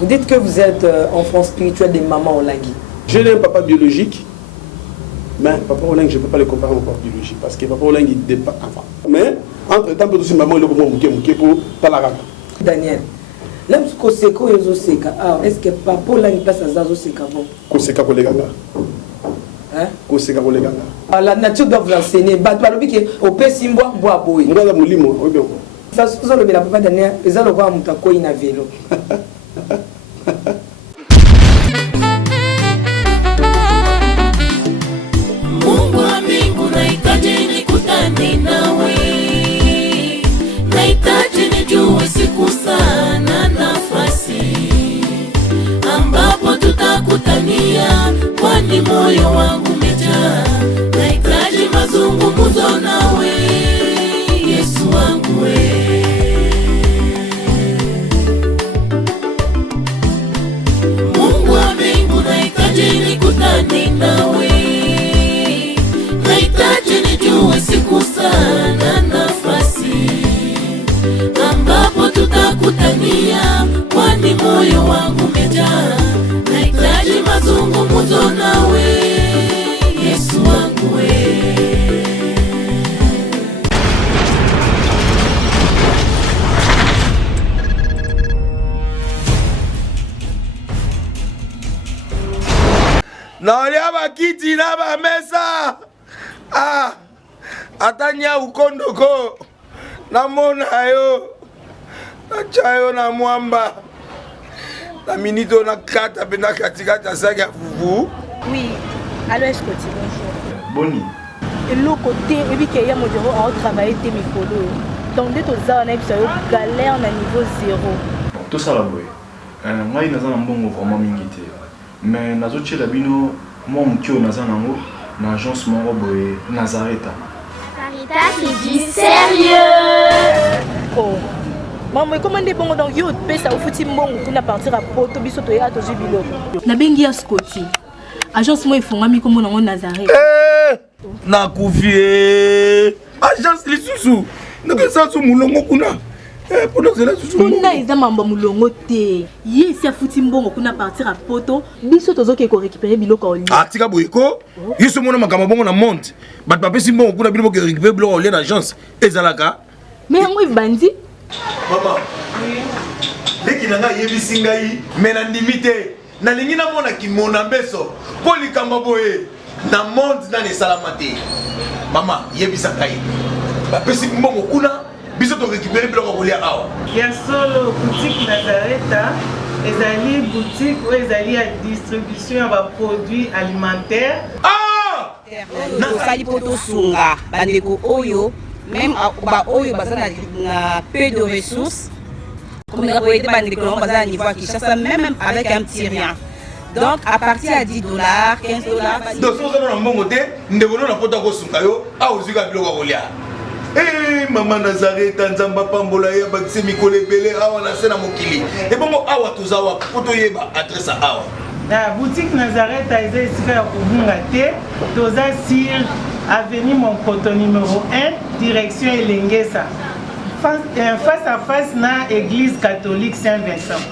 Vous dites que vous êtes enfant spirituel des mamans Olangui. Je n'ai un papa biologique, mais papa Olangui, je ne peux pas le comparer à mon papa biologique parce que papa Olangui dépasse enfant. Mais entre-temps, aussi maman, il est pour pas la rate. Daniel, là, est-ce que papa Olangui passe à Zazo Seka bon? Koseka Koleganga. Hein? Koseka Koleganga. La nature doit vous enseigner. Au Pessimbois, bois boy. Moi, je suis oui bien. Ça, c'est le papa Daniel, et ça, le roi Moutako, il a vélo. Mungu wa mbingu nahitaji nikutane nawe, nahitaji nijue siku sana nafasi ambapo tutakutania, kwani moyo wangu umejaa, nahitaji mazungumzo nawe Yesu wangu we. Mungu wa mbingu nahitaji nikutane nawe, nahitaji nijue siku sana nafasi ambapo tutakutania, kwani moyo wangu umejaa, nahitaji mazungumzo nawe Yesu wangu we. Naolia bakiti na bamesa. Atanya ukondoko. Namona yo. Nachayo na mwamba. Na minito na kata bena katikata saki ya fufu. Oui, alors est-ce que tu bonjour. Boni. Et l'autre côté, et puis qu'il y a mon bureau à travailler tes micros. Donc dès que tu as un galère à niveau 0. Tout ça là, boy. Moi, il y a un bon vraiment mingité. Mais nazo tchela bino moi mkio naza nango na agence moko boye Nazareta. Sarita qui dit sérieux. Oh. Maman, comment est bon donc yo pe ça au fouti mbongo kuna partir à poto biso to ya to jubilo. Na bengi ya Scotty. Agence moi ifongami comme nango Nazareta. Na kufie. Agence lisusu. Ndeke sansu mulongo kuna. Pendant cela kuna eza mambo mulongo te. Yesi a fouti mbongo kuna partir à poto biso tozo ke ko récupérer biloko oli. Tika boyeko. Yiso mona makama bongo na monte. Bat papa si mbongo kuna biloko ke récupérer biloko oli na agence. Ezalaka. Mais yango bandi. Maman. Leki nanga yebisi ngai mena ndimite. Na lingi na mona ki mona beso. Poli kamba boye. Na monte na ne salamate. Mama yebisa ngai. Ba pesi mbongo kuna biso to récupérer biloko oli awa. Ya solo boutique Nazareta, ezali boutique où ezali à distribution de produits alimentaires. Nasali poto sunga bandeko oyo même ba oyo bazana na peu de ressources comme les boyete bandeko bazana niveau à Kinshasa même avec un petit rien. Donc à partir à $10, $15. Donc si vous avez un bon côté, nous devons na poto ko sunga yo a ozika biloko oli. Maman Nazareta nzamba pambola ya bakise mikole belé awa na sena mokili. Et bongo awa tozawa poto yeba adresse awa. La boutique Nazareta est ici à Kubungate, toza sur avenue Monkoto numéro 1, direction Elengesa. Face à face na église catholique Saint-Vincent.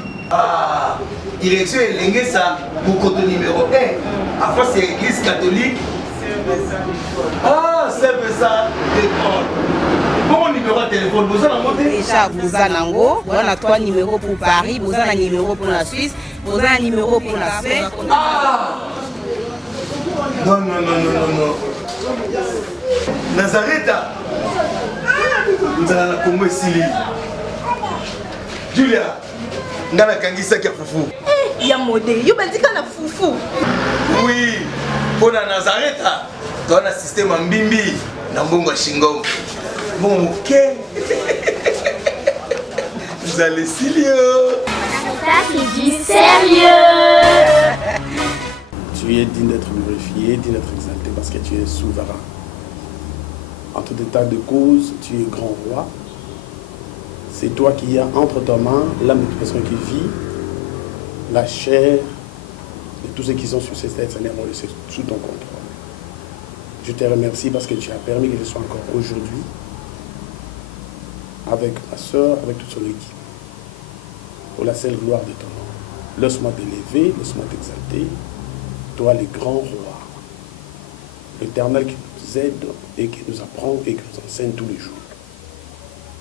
Direction Elengesa, Monkoto numéro 1, à face à l'église catholique Saint-Vincent d'école. Bon numéro de téléphone, vous allez monter. Déjà, vous avez un 3 numéros pour Paris, vous avez un numéro pour la Suisse, vous avez un numéro pour la Suède. Non. Nazareta. Nous allons la Congo Sili. Julia, nous allons kangisa kia fufu. Ya modé, yo bandika na fufu. Oui, pour la Nazareta, dans le système mbimbi, na mbongo shingo. Bon, ok. Vous allez Silio. Sarita qui dit sérieux. Tu es digne d'être glorifié, digne d'être exalté parce que tu es souverain. En tout état de cause, tu es grand roi. C'est toi qui as entre tes mains l'âme de toute personne qui vit, la chair et tous ceux qui sont sur cette terre, Seigneur, c'est sous ton contrôle. Je te remercie parce que tu as permis que je sois encore aujourd'hui avec ma soeur, avec toute son équipe, pour la seule gloire de ton nom. Laisse-moi t'élever, laisse-moi t'exalter, toi le grand roi, l'Éternel qui nous aide et qui nous apprend et qui nous enseigne tous les jours.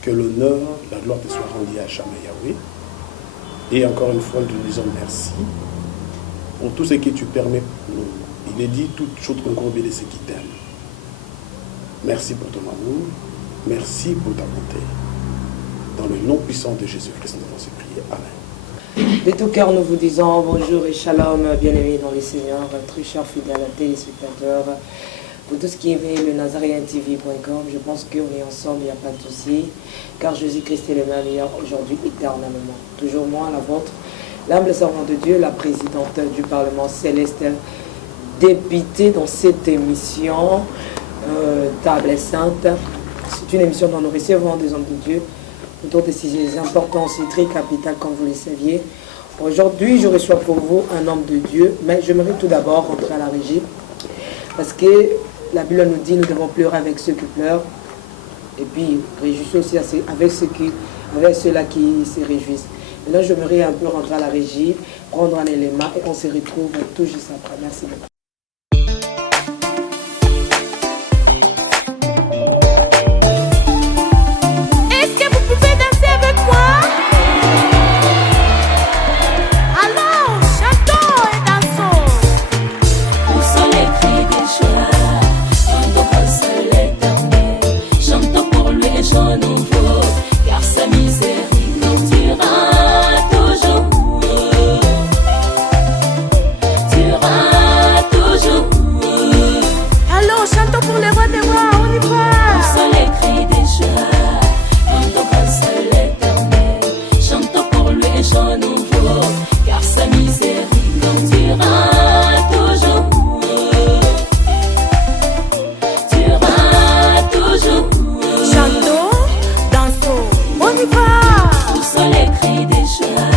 Que l'honneur, la gloire te soit rendue à jamais, Yahweh. Et encore une fois, nous disons merci pour tout ce que tu permets pour nous. Il est dit, toute chose concourt bien de ceux qui t'aiment. Merci pour ton amour, merci pour ta bonté. Dans le nom puissant de Jésus-Christ, nous avons se prier. Amen. De tout cœur, nous vous disons bonjour et shalom, bien-aimés dans les Seigneurs, très chers fidèles téléspectateurs. Pour tout ce qui est le nazarientv.com, je pense qu'on est ensemble, il n'y a pas de souci, car Jésus-Christ est le meilleur aujourd'hui, éternellement. Toujours moi, la vôtre, l'humble servante de Dieu, la présidente du Parlement céleste, députée dans cette émission, Table Sainte. C'est une émission dont nous recevons des hommes de Dieu, autour de sujets importants, c'est très capital, comme vous le saviez. Aujourd'hui, je reçois pour vous un homme de Dieu, mais j'aimerais tout d'abord rentrer à la régie, parce que la Bible nous dit nous devons pleurer avec ceux qui pleurent et puis réjouir aussi avec ceux-là qui se réjouissent. Maintenant, j'aimerais un peu rentrer à la régie, prendre un élément et on se retrouve tout juste après. Merci beaucoup. Est-ce que vous pouvez danser avec moi? Allons, chantons et dansons. Où sont les cris des joies? Chantons pour lui un chant nouveau, car sa miséricorde durera toujours. Durera toujours. Allons, chantons pour le roi des rois, on y va. Où sont les cris des joies? Chantons grâce à l'Éternel. Chantons pour lui un chant nouveau, car sa miséricorde durera toujours. Durera toujours. Chantons, dansons, on y va. Où sont les cris des joies?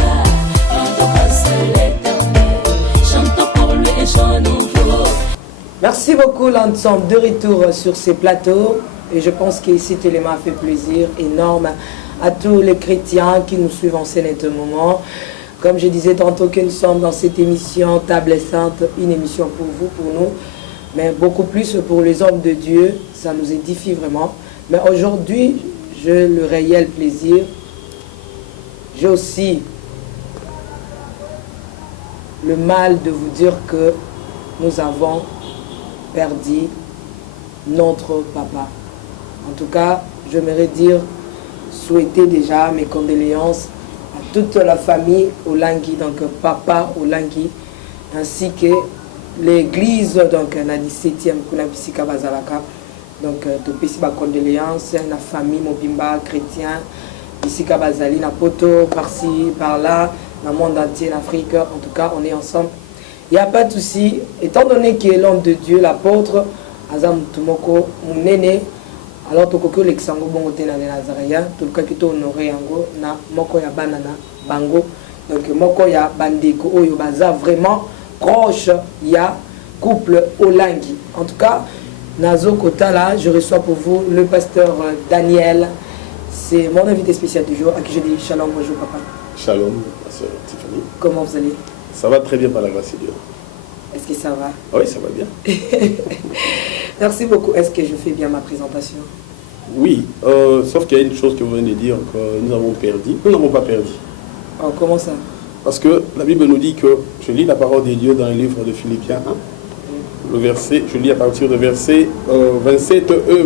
Chantons grâce à l'Éternel. Chantons pour lui un chant nouveau. Merci beaucoup l'ensemble de retour sur ces plateaux et je pense qu'ici Téléma a fait plaisir énorme à tous les chrétiens qui nous suivent en ce moment. Comme je disais tantôt que nous sommes dans cette émission Table Sainte, une émission pour vous, pour nous, mais beaucoup plus pour les hommes de Dieu, ça nous édifie vraiment. Mais aujourd'hui, j'ai le réel plaisir, j'ai aussi le mal de vous dire que nous avons perdu notre papa. En tout cas, j'aimerais souhaiter déjà mes condoléances à toute la famille Olangui, donc papa Olangui, ainsi que l'église, donc la 17e Kunabisika Bazalaka. Donc, depuis ma condoléances, la famille Mobimba chrétien, Bisika Bazali, na poto, par-ci, par-là, dans le monde entier, en Afrique, en tout cas, on est ensemble. Il n'y a pas de souci, étant donné qu'il est l'homme de Dieu, l'apôtre, Azam Tumoko, mon aîné, alors Tokoko Lexango Bongote na Nazaréen, tout le cas qui est honoré yango, na Moko ya banana, bango, donc Moko ya bandeko, oyo baza vraiment proche, ya couple Olangui. En tout cas, Nazo Kota là, je reçois pour vous le pasteur Daniel, c'est mon invité spécial du jour, à qui je dis shalom, bonjour papa. Shalom, ma soeur Tiffany. Comment vous allez? Ça va très bien par la grâce de Dieu. Est-ce que ça va? Oui, ça va bien. Merci beaucoup. Est-ce que je fais bien ma présentation? Oui, sauf qu'il y a une chose que vous venez de dire, que nous avons perdu. Nous n'avons pas perdu. Oh, comment ça? Parce que la Bible nous dit que, je lis la parole de Dieu dans le livre de Philippiens 1, le verset, je lis à partir du verset 27 et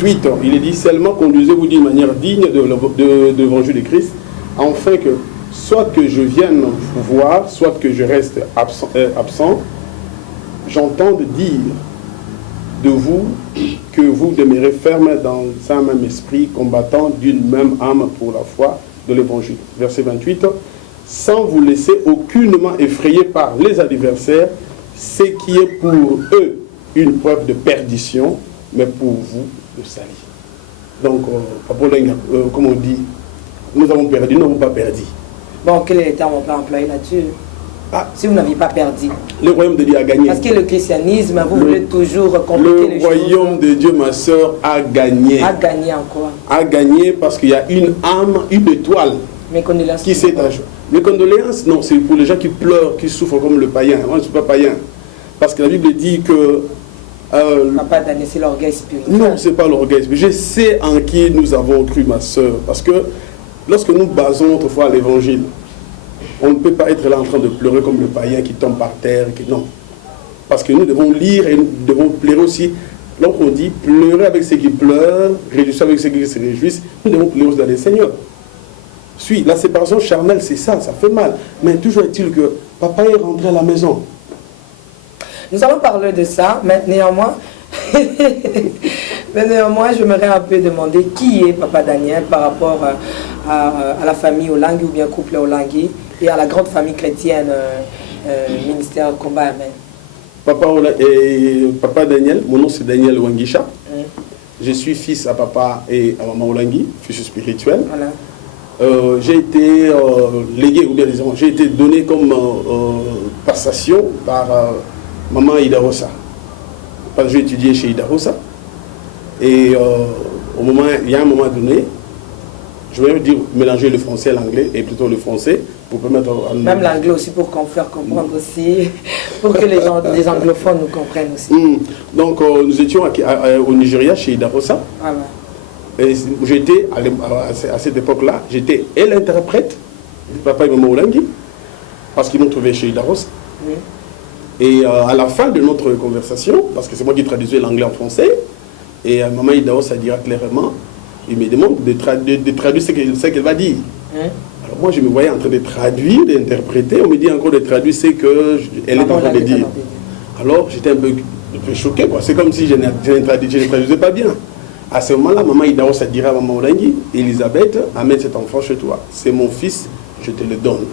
28. Il est dit, seulement conduisez-vous d'une manière digne de l'évangile de Christ, afin que soit que je vienne vous voir, soit que je reste absent, j'entends dire de vous que vous demeurez ferme dans un même esprit, combattant d'une même âme pour la foi de l'évangile. Verset 28, sans vous laisser aucunement effrayer par les adversaires, ce qui est pour eux une preuve de perdition, mais pour vous le salut. Donc, comme on dit, nous avons perdu, nous n'avons pas perdu. Bon, quel est le terme on peut employer là-dessus? Si vous n'avez pas perdu. Le royaume de Dieu a gagné. Parce que le christianisme, vous voulez toujours compliquer les choses. Le royaume de Dieu, ma soeur, a gagné. A gagné en quoi? A gagné parce qu'il y a une âme, une étoile Mes condoléances. Qui c'est un jour? Mes condoléances, non, c'est pour les gens qui pleurent, qui souffrent comme le païen. Moi, je ne suis pas païen. Parce que la Bible dit que... Papa Daniel, c'est l'orgueil spirituel. Non, ce n'est pas l'orgueil. Je sais en qui nous avons cru, ma soeur. Parce que lorsque nous basons notre foi à l'évangile, on ne peut pas être là en train de pleurer comme le païen qui tombe par terre. Non. Parce que nous devons lire et nous devons pleurer aussi. Donc on dit pleurer avec ceux qui pleurent, réjouir avec ceux qui se réjouissent. Nous devons pleurer dans les Seigneurs. Suis, la séparation charnelle, c'est ça, ça fait mal. Mais toujours est-il que papa est rentré à la maison. Nous allons parler de ça, mais néanmoins, j'aimerais un peu demander qui est Papa Daniel par rapport à la famille Olangui ou bien couple Olangui et à la grande famille chrétienne ministère Combat Amen. Papa Daniel, mon nom c'est Daniel Wangisha. Je suis fils à papa et à maman Olangui, fils spirituel. Voilà. J'ai été légué, ou bien disons, j'ai été donné comme passation par maman Ida Rosa. Parce que j'ai étudié chez Ida Rosa. Et il y a un moment donné, je vais dire mélanger le français et l'anglais, et plutôt le français, pour permettre... Même l'anglais aussi, pour faire comprendre aussi, pour que les anglophones nous comprennent aussi. Donc nous étions au Nigeria, chez Ida Rosa. Voilà. Et j'étais, à cette époque-là, j'étais l'interprète de papa et maman Olangui, parce qu'ils m'ont trouvé chez Ida Rosa. Oui. Et à la fin de notre conversation, parce que c'est moi qui traduisais l'anglais en français, et maman Ida Rosa dira clairement, il me demande de traduire ce qu'elle va dire. Alors moi je me voyais en train de traduire, d'interpréter, on me dit encore de traduire ce qu'elle est en train de dire. Alors j'étais un peu choqué, quoi. C'est comme si je ne traduisais pas bien. À ce moment-là, maman Ida Rosa dira à maman Olangui, Elisabeth, amène cet enfant chez toi. C'est mon fils, je te le donne.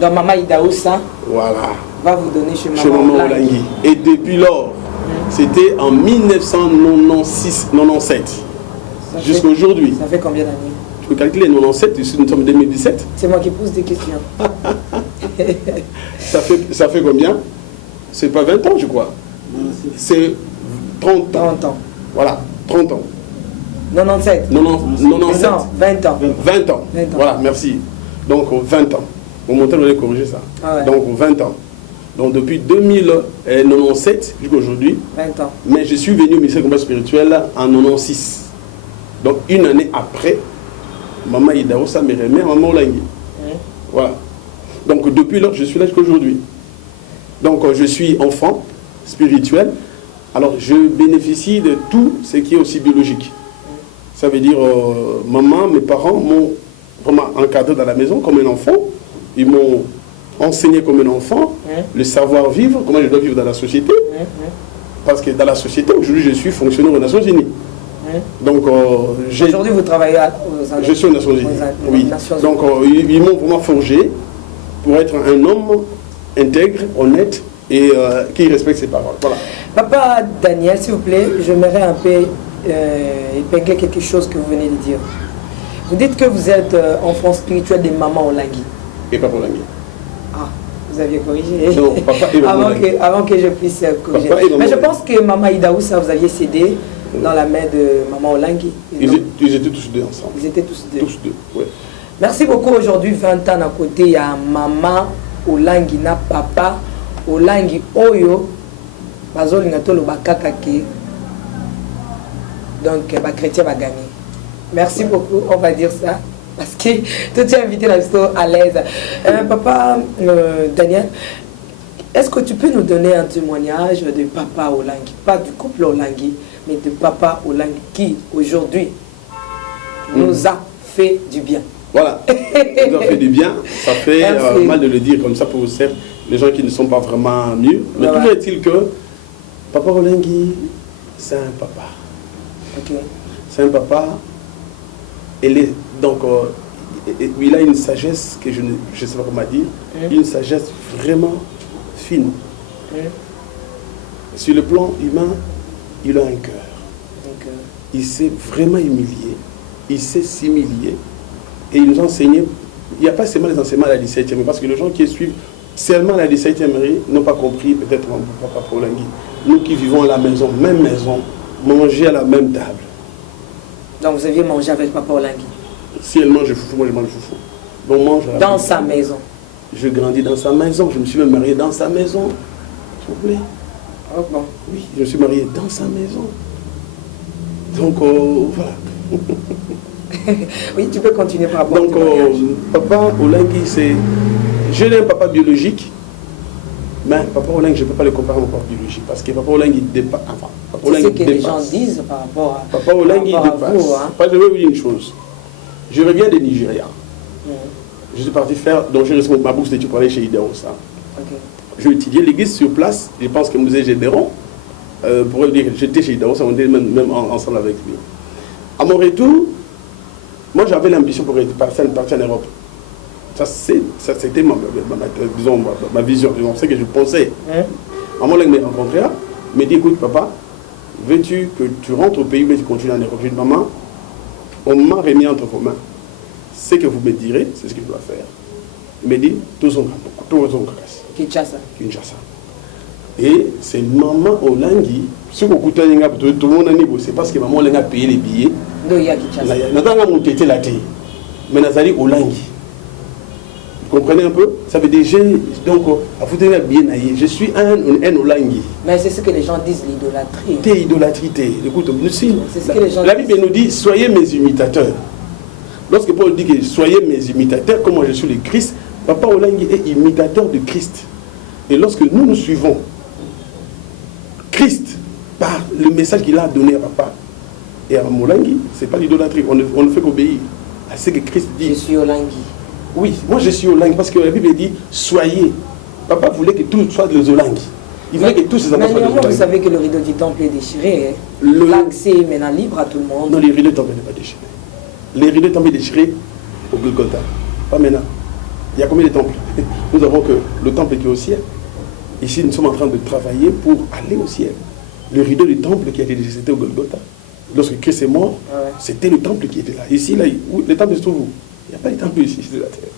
Donc maman Ida Rosa, voilà, va vous donner chez maman Olangui. Et depuis lors, c'était en 1997. Jusqu'à aujourd'hui. Ça fait combien d'années? Tu peux calculer 97, nous sommes en 2017. C'est moi qui pose des questions. ça fait combien? C'est pas 20 ans, je crois. C'est 30 ans. 30 ans. Voilà, 30 ans. 97. 97. Non, 20 ans. 20 ans. Voilà, merci. Donc 20 ans. Mon monteur va corriger ça. Ah ouais. Donc 20 ans. Donc depuis 2097 jusqu'à aujourd'hui. 20 ans. Mais je suis venu au ministère du combat spirituel en 96. Donc une année après, maman Ida Rosa me remet à maman Olangui. Voilà. Donc depuis lors, je suis là jusqu'à aujourd'hui. Donc je suis enfant spirituel. Alors je bénéficie de tout ce qui est aussi biologique. Ça veut dire, maman, mes parents m'ont vraiment encadré dans la maison comme un enfant. Ils m'ont enseigné comme un enfant le savoir-vivre, comment je dois vivre dans la société. Parce que dans la société, aujourd'hui, je suis fonctionnaire aux Nations Unies. Donc, aujourd'hui, vous travaillez je suis aux Nations Unies. Oui. Donc, ils m'ont vraiment forgé pour être un homme intègre, honnête et qui respecte ses paroles. Voilà. Papa Daniel, s'il vous plaît, j'aimerais un peu épingler quelque chose que vous venez de dire. Vous dites que vous êtes enfant spirituel de maman Olangui. Et papa Olangui. Ah, vous aviez corrigé. Non, papa et maman avant que je puisse corriger. Mais je pense que maman Ida Rosa, vous aviez cédé dans la main de maman Olangui. Ils étaient tous deux ensemble. Ils étaient tous deux. Tous deux, oui. Merci beaucoup. Aujourd'hui, 20 ans à côté, il y a maman Olangui na papa Olangui Oyo. Donc, les chrétiens va gagner. Merci beaucoup, on va dire ça. Parce que tout est invité là, à l'aise. Papa Daniel, est-ce que tu peux nous donner un témoignage de papa Olangui? Pas du couple Olangui, mais de papa Olangui qui, aujourd'hui, nous a fait du bien. Voilà, nous a fait du bien. Ça fait mal de le dire comme ça pour les gens qui ne sont pas vraiment mieux. Mais toujours est-il que papa Olangui, c'est un papa. Okay. C'est un papa. Donc, il a une sagesse que je ne sais pas comment dire. Une sagesse vraiment fine. Sur le plan humain, il a un cœur. Il s'est vraiment humilié. Il sait s'humilier. Et il nous a enseigné. Il n'y a pas seulement les enseignements à la 17e, parce que les gens qui suivent seulement la 17e n'ont pas compris, peut-être mon papa Olangui. Nous qui vivons à la maison, même maison, manger à la même table. Donc vous aviez mangé avec papa Olangui? Si elle mange foufou, moi je mange foufou. On mange dans sa maison. Je grandis dans sa maison. Je me suis même marié dans sa maison. S'il vous plaît. Oh bon. Oui, je suis marié dans sa maison. Donc, voilà. Oui, tu peux continuer par rapport donc, au mariage. Papa Olengi, c'est... Je n'ai un papa biologique, mais papa Olengi, je ne peux pas le comparer à mon papa biologique, parce que papa Olengi dépasse... Enfin, papa Olengi c'est ce que dépasse. les gens disent par rapport à... Papa Olengi dépasse. Vous, hein? Je vais vous dire une chose. Je reviens de Nigeria. Je suis parti faire... Donc, j'ai reçu ma bourse d'études pour aller chez Idéon, ça. Okay. J'ai étudié l'église sur place. Je pense que Musée Gédéron, pour dire que j'étais chez Idéon, on était même ensemble avec lui. À mon retour, moi j'avais l'ambition pour partir en Europe. Ça c'était ma vision, c'est que je pensais. Maman m'a rencontré, me dit écoute papa, veux-tu que tu rentres au pays mais tu continues en Europe? J'ai dit maman, on m'a remis entre vos mains. Ce que vous me direz, c'est ce que je dois faire. Il me dit tout son Kinshasa. Et c'est maman Olengi, ce que tout le monde a négocié, parce que maman Olengi a payé les billets. Donc il y a Kinshasa. Mais Nazali Olengi. Vous comprenez un peu? Ça veut dire, donc, je suis un Olengi. Mais c'est ce que les gens disent, l'idolâtrie. T'es idolâtrie, écoute, c'est ce que les gens la Bible nous dit, soyez mes imitateurs. Lorsque Paul dit que soyez mes imitateurs, comme moi je suis le Christ, Papa Olengi est imitateur de Christ. Et lorsque nous suivons Christ par le message qu'il a donné à Papa et à Olengi, ce n'est pas l'idolâtrie, on ne fait qu'obéir à ce que Christ dit. Je suis Olengi. Oui, moi je suis Olengi parce que la Bible dit soyez. Papa voulait que tout soit des Olengi. Il voulait que tous ces enfants soient des Olengi. Vous savez que le rideau du temple est déchiré. L'accès est maintenant libre à tout le monde. Non, le rideau du temple n'est pas déchiré. Le rideau du temple est déchiré au Golgotha. Pas maintenant. Il y a combien de temples? Nous avons que le temple qui est au ciel. Ici, nous sommes en train de travailler pour aller au ciel. Le rideau du temple qui a été déchiré, c'était au Golgotha. Lorsque Christ est mort, c'était le temple qui était là. Ici, là, le temple se trouve où? Il n'y a pas de temple ici, c'est la terre.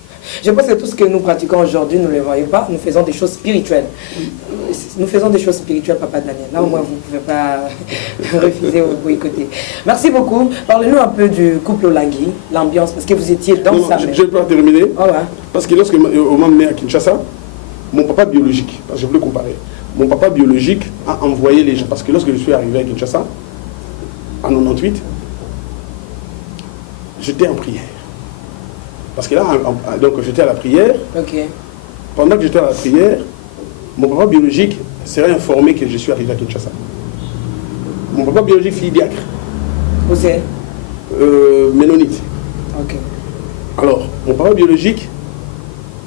Je pense que tout ce que nous pratiquons aujourd'hui, nous ne le voyons pas. Nous faisons des choses spirituelles. Nous faisons des choses spirituelles, Papa Daniel. Là, au moins, vous ne pouvez pas refuser ou boycotter. Merci beaucoup. Parlez-nous un peu du couple Olengi, l'ambiance, parce que vous étiez dans sa maison. Je ne peux pas terminer. Oh, ouais. Parce que lorsque on m'a amené à Kinshasa, mon papa biologique, parce que je voulais comparer, mon papa biologique a envoyé les gens. Parce que lorsque je suis arrivé à Kinshasa, en 98, j'étais en prière. Parce que là, donc j'étais à la prière. Okay. Pendant que j'étais à la prière, mon papa biologique serait informé que je suis arrivé à Kinshasa. Mon papa biologique, fille diacre. Où c'est? Ménonite. Ok. Alors, mon papa biologique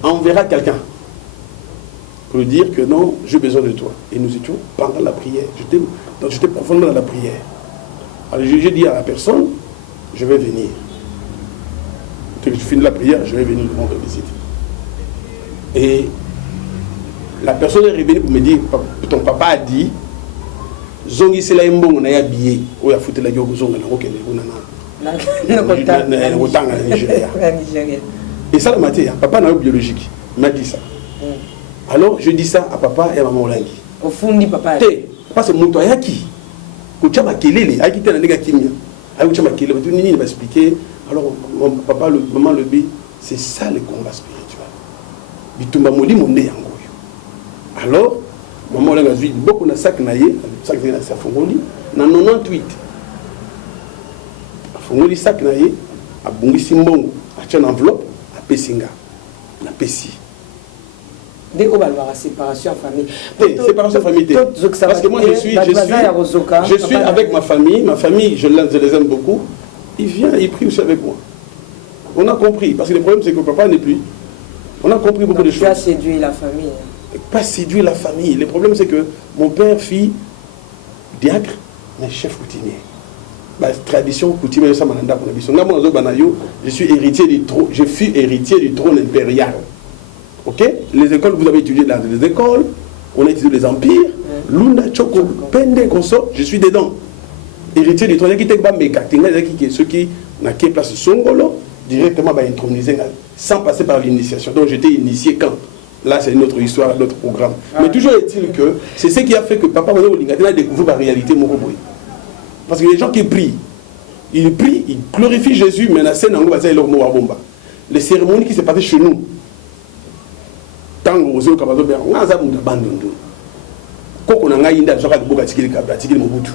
enverra quelqu'un pour lui dire que non, j'ai besoin de toi. Et nous étions pendant la prière. J'étais profondément dans la prière. Alors j'ai dit à la personne, je vais venir. Dès que je finis la prière, je vais venir rendre visite. Et la personne est revenue pour me dire, ton papa a dit, zongi c'est la mbongo na ya billet, ou ya foutu la gyogo zonga na okende Nigeria. Et ça le matin, papa n'a pas biologique, il m'a dit ça. Alors je dis ça à papa et à maman Olengi. Au fond, dit papa. Parce que mon toit yaki, kuchama kelele, aki tena nega kimia, aki kuchama kelele, tu nini va expliquer. Alors, papa, maman le dit, c'est ça le combat spirituel. Bitumba moli monde yangoyo. Alors, maman l'a dit, beaucoup na sac naïe, sac naïe ça fongoli, na 98. Fongoli sac naïe, a bongi simbongo, a tient enveloppe, a pesinga, na pesi. Dès qu'on va voir la séparation en famille. Séparation en famille. Parce que moi je suis avec ma famille, je les aime beaucoup. Il vient, il prie aussi avec moi. On a compris, parce que le problème c'est que papa n'est plus. On a compris beaucoup de choses. Tu as séduit la famille. Pas séduire la famille. Le problème c'est que mon père fit diacre, mais chef coutumier. La tradition coutumière, ça m'a dit je suis héritier du trône, je fus héritier du trône impérial. Ok? Les écoles, vous avez étudié dans les écoles, on a étudié les empires, Lunda, Choko, Pende, Conso, je suis dedans. Héritier du trône, ceux qui n'ont qu'à place Songolo, directement intronisé sans passer par l'initiation. Donc j'étais initié quand? Là c'est notre histoire, notre programme. Mais toujours est-il que c'est ce qui a fait que Papa Olinga a découvert la réalité Moroboy. Parce que les gens qui prient, ils glorifient Jésus, mais la scène en gros, c'est leur mot à bomba. les cérémonies qui se passaient chez nous. Tant que vous avez dit, on a abandonné. Quand on a eu des gens qui ont dit,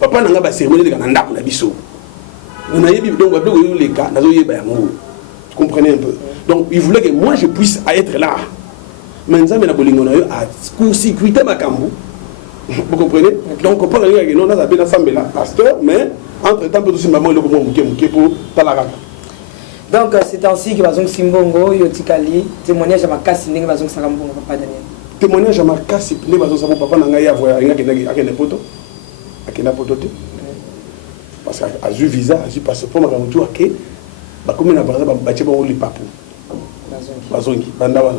papa n'a pas cérémonie de Gananda pour la biso. On a eu les cas, tu comprenez un peu. Donc il voulait que moi je puisse être là. Maintenant, on a court-circuité ma cambo. Vous comprenez? Donc on peut dire que nous avons assemblé là, pasteur, mais entre-temps, tout aussi maman le pour Talaraka. Donc c'est ainsi que Bazong Simbongo, Yotikali, témoignage à ma casse, n'est pas Bazong Sarambongo, papa Daniel. Témoignage à ma casse, n'est pas Bazong papa Nangaya, voyage à une poto. Parce qu'à du visa, à du passeport, ma camutu à quai, bah comme on a par exemple bâti pour les papous. Bazongi, Bandawa.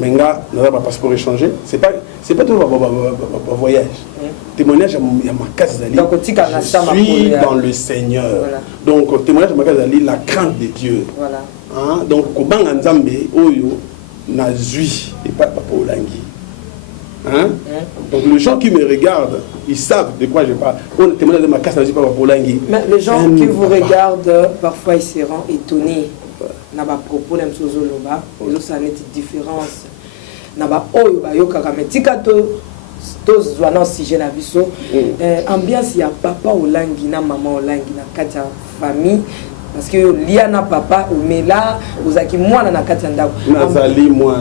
Mais là, nous avons un passeport échangé. C'est pas tout un voyage. Témoignage à ma case d'Ali. Je suis dans le Seigneur. Voilà. Donc témoignage à ma case d'Ali, la crainte de Dieu. Voilà. Hein? Donc comment Nzambe Oyo n'a zui et pas Papa Olangi. Hein? Donc les gens qui me regardent, ils savent de quoi je parle. On témoigne de ma case d'Ali, pas Papa Olangi. Mais les gens qui vous regardent, parfois ils seront étonnés. Na ba propos dem sozoloba ozo ça net différence na ba oyo ba yoka metika to zwana sujet na biso ambiance ya papa olangi na maman olangi na kati ya famille parce que lia na papa omela ozaki mwana na kati ya ndako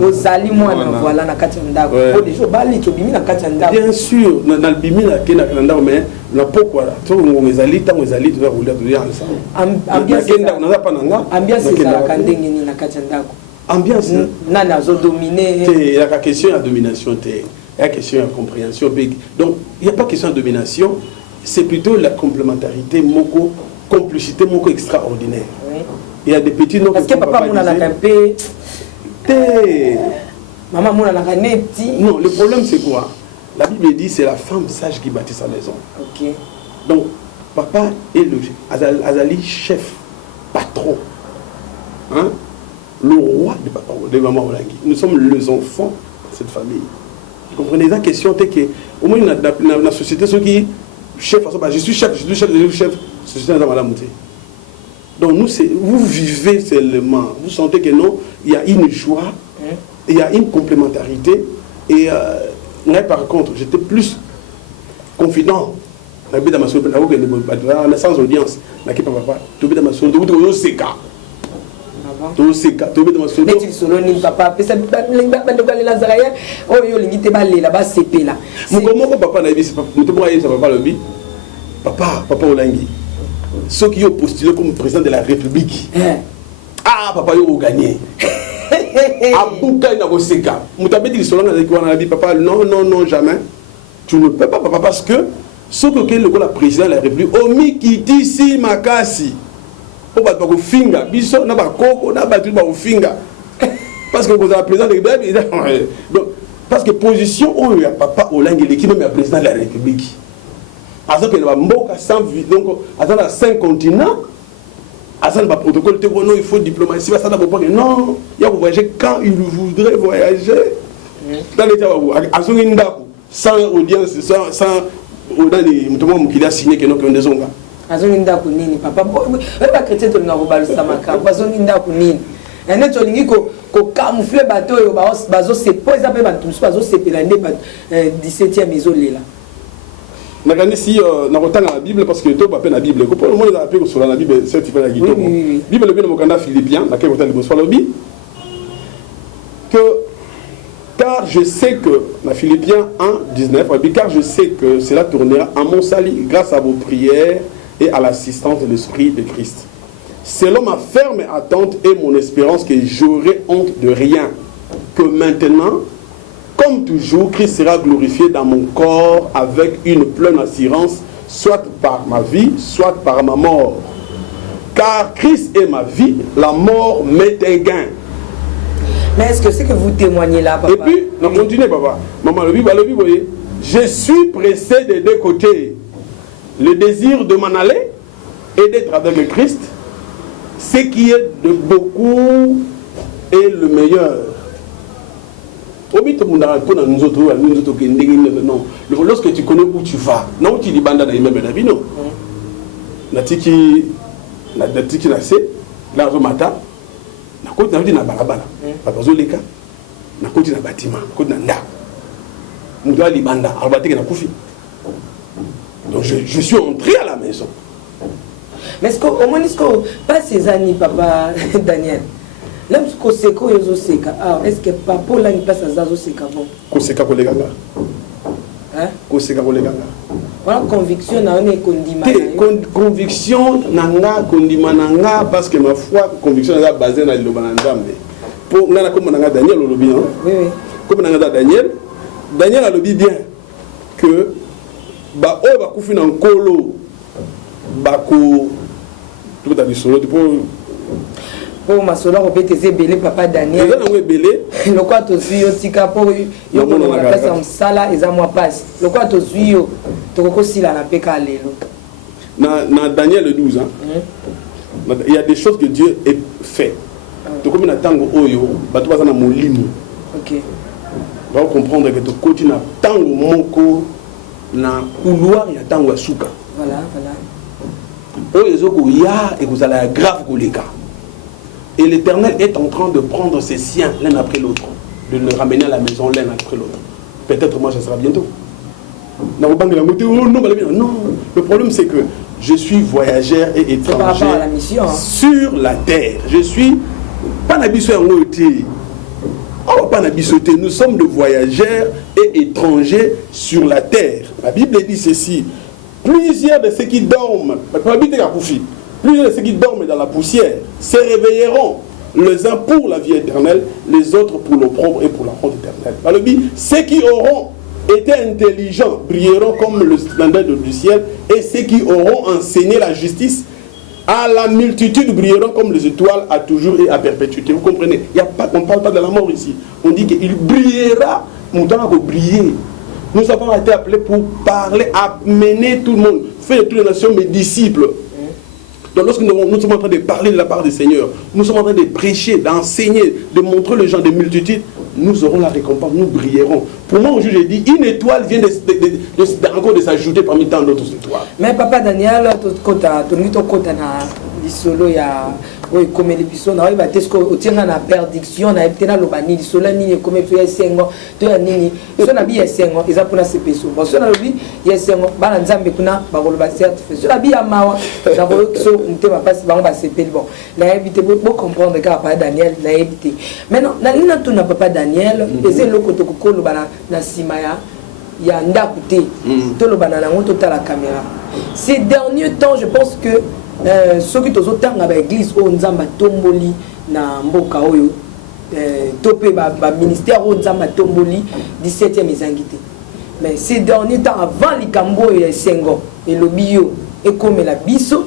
ozali mwana voilà na kati ya ndako o déjà bali to bimi na kati ya ndako bien sûr na bimi na kena ndako mais na pourquoi to ngezali tango ezali to rouler to ensemble ambiance kenda na pa nanga ambiance za kandenge ni na kati ya ndako ambiance na nazo dominer il y a la question de domination il y a question de compréhension donc il y a pas question de domination c'est plutôt la complémentarité moko complicité moko extraordinaire. Oui. Il y a des petits noms parce que papa mon a un peu maman mon a neti. Non, le problème c'est quoi? La Bible dit c'est la femme sage qui bâtit sa maison. OK. Donc papa est le Azali chef, patron. Hein? Le roi de papa de maman Olangi. Nous sommes les enfants de cette famille. Vous comprenez la question c'est que au moins dans la société ceux qui chef, je suis chef, c'est dans la montée. Donc nous, vous vivez seulement, vous sentez que non, il y a une joie, il y a une complémentarité. Et par contre, j'étais plus confident. Sans audience, Papa Olangi, ceux qui ont postulé comme président de la République. Ah, papa, ils ont gagné. Abouka Nagoseka. Moutabedi Solana a dit, papa, non, non, non, jamais. Tu ne peux pas, papa, parce que ceux qui ont la président de la République, Omi Kiti Si Makasi. On va pas finga, biso, n'a pas coco, n'a pas tout au finga. Parce que vous avez président de la République. Parce que position, on a papa Olangi, qui est même président de la République. Donc, à 5 continents, à un protocole, il faut diplomatie. Non, il faut voyager quand il voudrait voyager. Dans les cas, sans audience, sans qui a signé que nous avons des ongas. Azoninda kunini papa ba chrétien to nga robalu samaka bazoninda kunini ene to lingi ko camoufler bateau yo bazo se poser pe bantu bazo se pelande 17e isolela. Nagani si na kotanga la Bible parce que to ba pe na Bible ko pour le monde a pe ko sur la Bible certifié la guito. Bible le bien mo kanda Philippiens na ke kotali mo so lobi que car je sais que na Philippiens 1:19 car je sais que cela tournera à mon salut grâce à vos prières et à l'assistance de l'Esprit de Christ. Selon ma ferme attente et mon espérance que j'aurai honte de rien, que maintenant, comme toujours, Christ sera glorifié dans mon corps avec une pleine assurance, soit par ma vie, soit par ma mort. Car Christ est ma vie, la mort m'est un gain. Mais est-ce que c'est que vous témoignez là, papa? Et puis, on continue, papa. Maman, le Bible, vous voyez, je suis pressé des deux côtés. Le désir de m'en aller et d'être avec le Christ, ce qui est de beaucoup est le meilleur. Non, lorsque tu connais où tu vas, non, tu dis banda na imebe na bino. Na tiki na se, Là, je m'attends. Na côté na balabala. Papa zoleka. Na côté na bâtiment, na côté na ndako. Mudoa libanda, arbateke na kufi. Donc je suis entré à la maison. Mais est-ce qu'au moins pas ces années papa Daniel. Là ce que c'est quoi yozo seka. Ah, est-ce que papa là il passe à zazo seka bon. Ko seka ko leganga. Hein? Ko seka ko leganga. Voilà conviction na on est condima. Conviction nanga condima nanga parce que ma foi conviction est basée dans le Nzambe. Pour ngana comme nanga Daniel olobi hein. Oui oui. Comme nanga Daniel alobi bien que ba o ba kufi na nkolo ba ko tout à solo pour ma solo robete belé papa Daniel. Eza na belé. Le quoi to suyo tika pour yo ko na place en sala eza moi passe. Le quoi to suyo to ko sila na peka lelo. Na Daniel le 12 hein. Il y a des choses que Dieu a fait. To comme na tango oyo ba to ba na molimo. OK. Va comprendre que to koti na tango moko na couloir ya tango ya suka. Voilà. Et l'Éternel est en train de prendre ses siens l'un après l'autre, de le ramener à la maison l'un après l'autre. Peut-être moi, ça sera bientôt. Non, le problème c'est que je suis voyageur et étranger à la mission, hein. Sur la terre. Je suis pas nous sommes des voyageurs et étrangers sur la terre. La Bible dit ceci. Plusieurs de ceux qui dorment, plusieurs de ceux qui dorment dans la poussière se réveilleront, les uns pour la vie éternelle, les autres pour l'opprobre et pour la honte éternelle. Dans le Bible, ceux qui auront été intelligents brilleront comme le splendeur du ciel, et ceux qui auront enseigné la justice à la multitude brilleront comme les étoiles à toujours et à perpétuité. Vous comprenez? On ne parle pas de la mort ici. On dit qu'il brillera, mon temps va briller. Nous avons été appelés pour parler, amener tout le monde, faire de toutes les nations mes disciples. Donc lorsque nous sommes en train de parler de la part du Seigneur, nous sommes en train de prêcher, d'enseigner, de montrer les gens des multitudes, nous aurons la récompense, nous brillerons. Pour moi, aujourd'hui, j'ai dit, une étoile vient encore de s'ajouter parmi tant d'autres étoiles. Mais papa Daniel, solo ya oui comme les bisons na va tesco otinga na perdiction na etena lobani solo nini comme tu ya sengo to ya nini so na bi ya sengo eza pona sepeso bon so na lobi ya sengo bana nzambe kuna ba koloba certificat so na bi ya mawa na ko so ntema passe ba ba sepeli bon na éviter pour comprendre que papa Daniel na éviter maintenant na nina to na papa Daniel eze loko to ko lobana na simaya ya ndaku te to lobana na ngoto ta la caméra ces derniers temps je pense que ceux qui sont autant à l'église au Nzamba Tomboli na mboka oyo topé ba ministère au Nzamba Tomboli 17e ezangité mais ces derniers temps avant likambo et sengo et le bio et comme la biso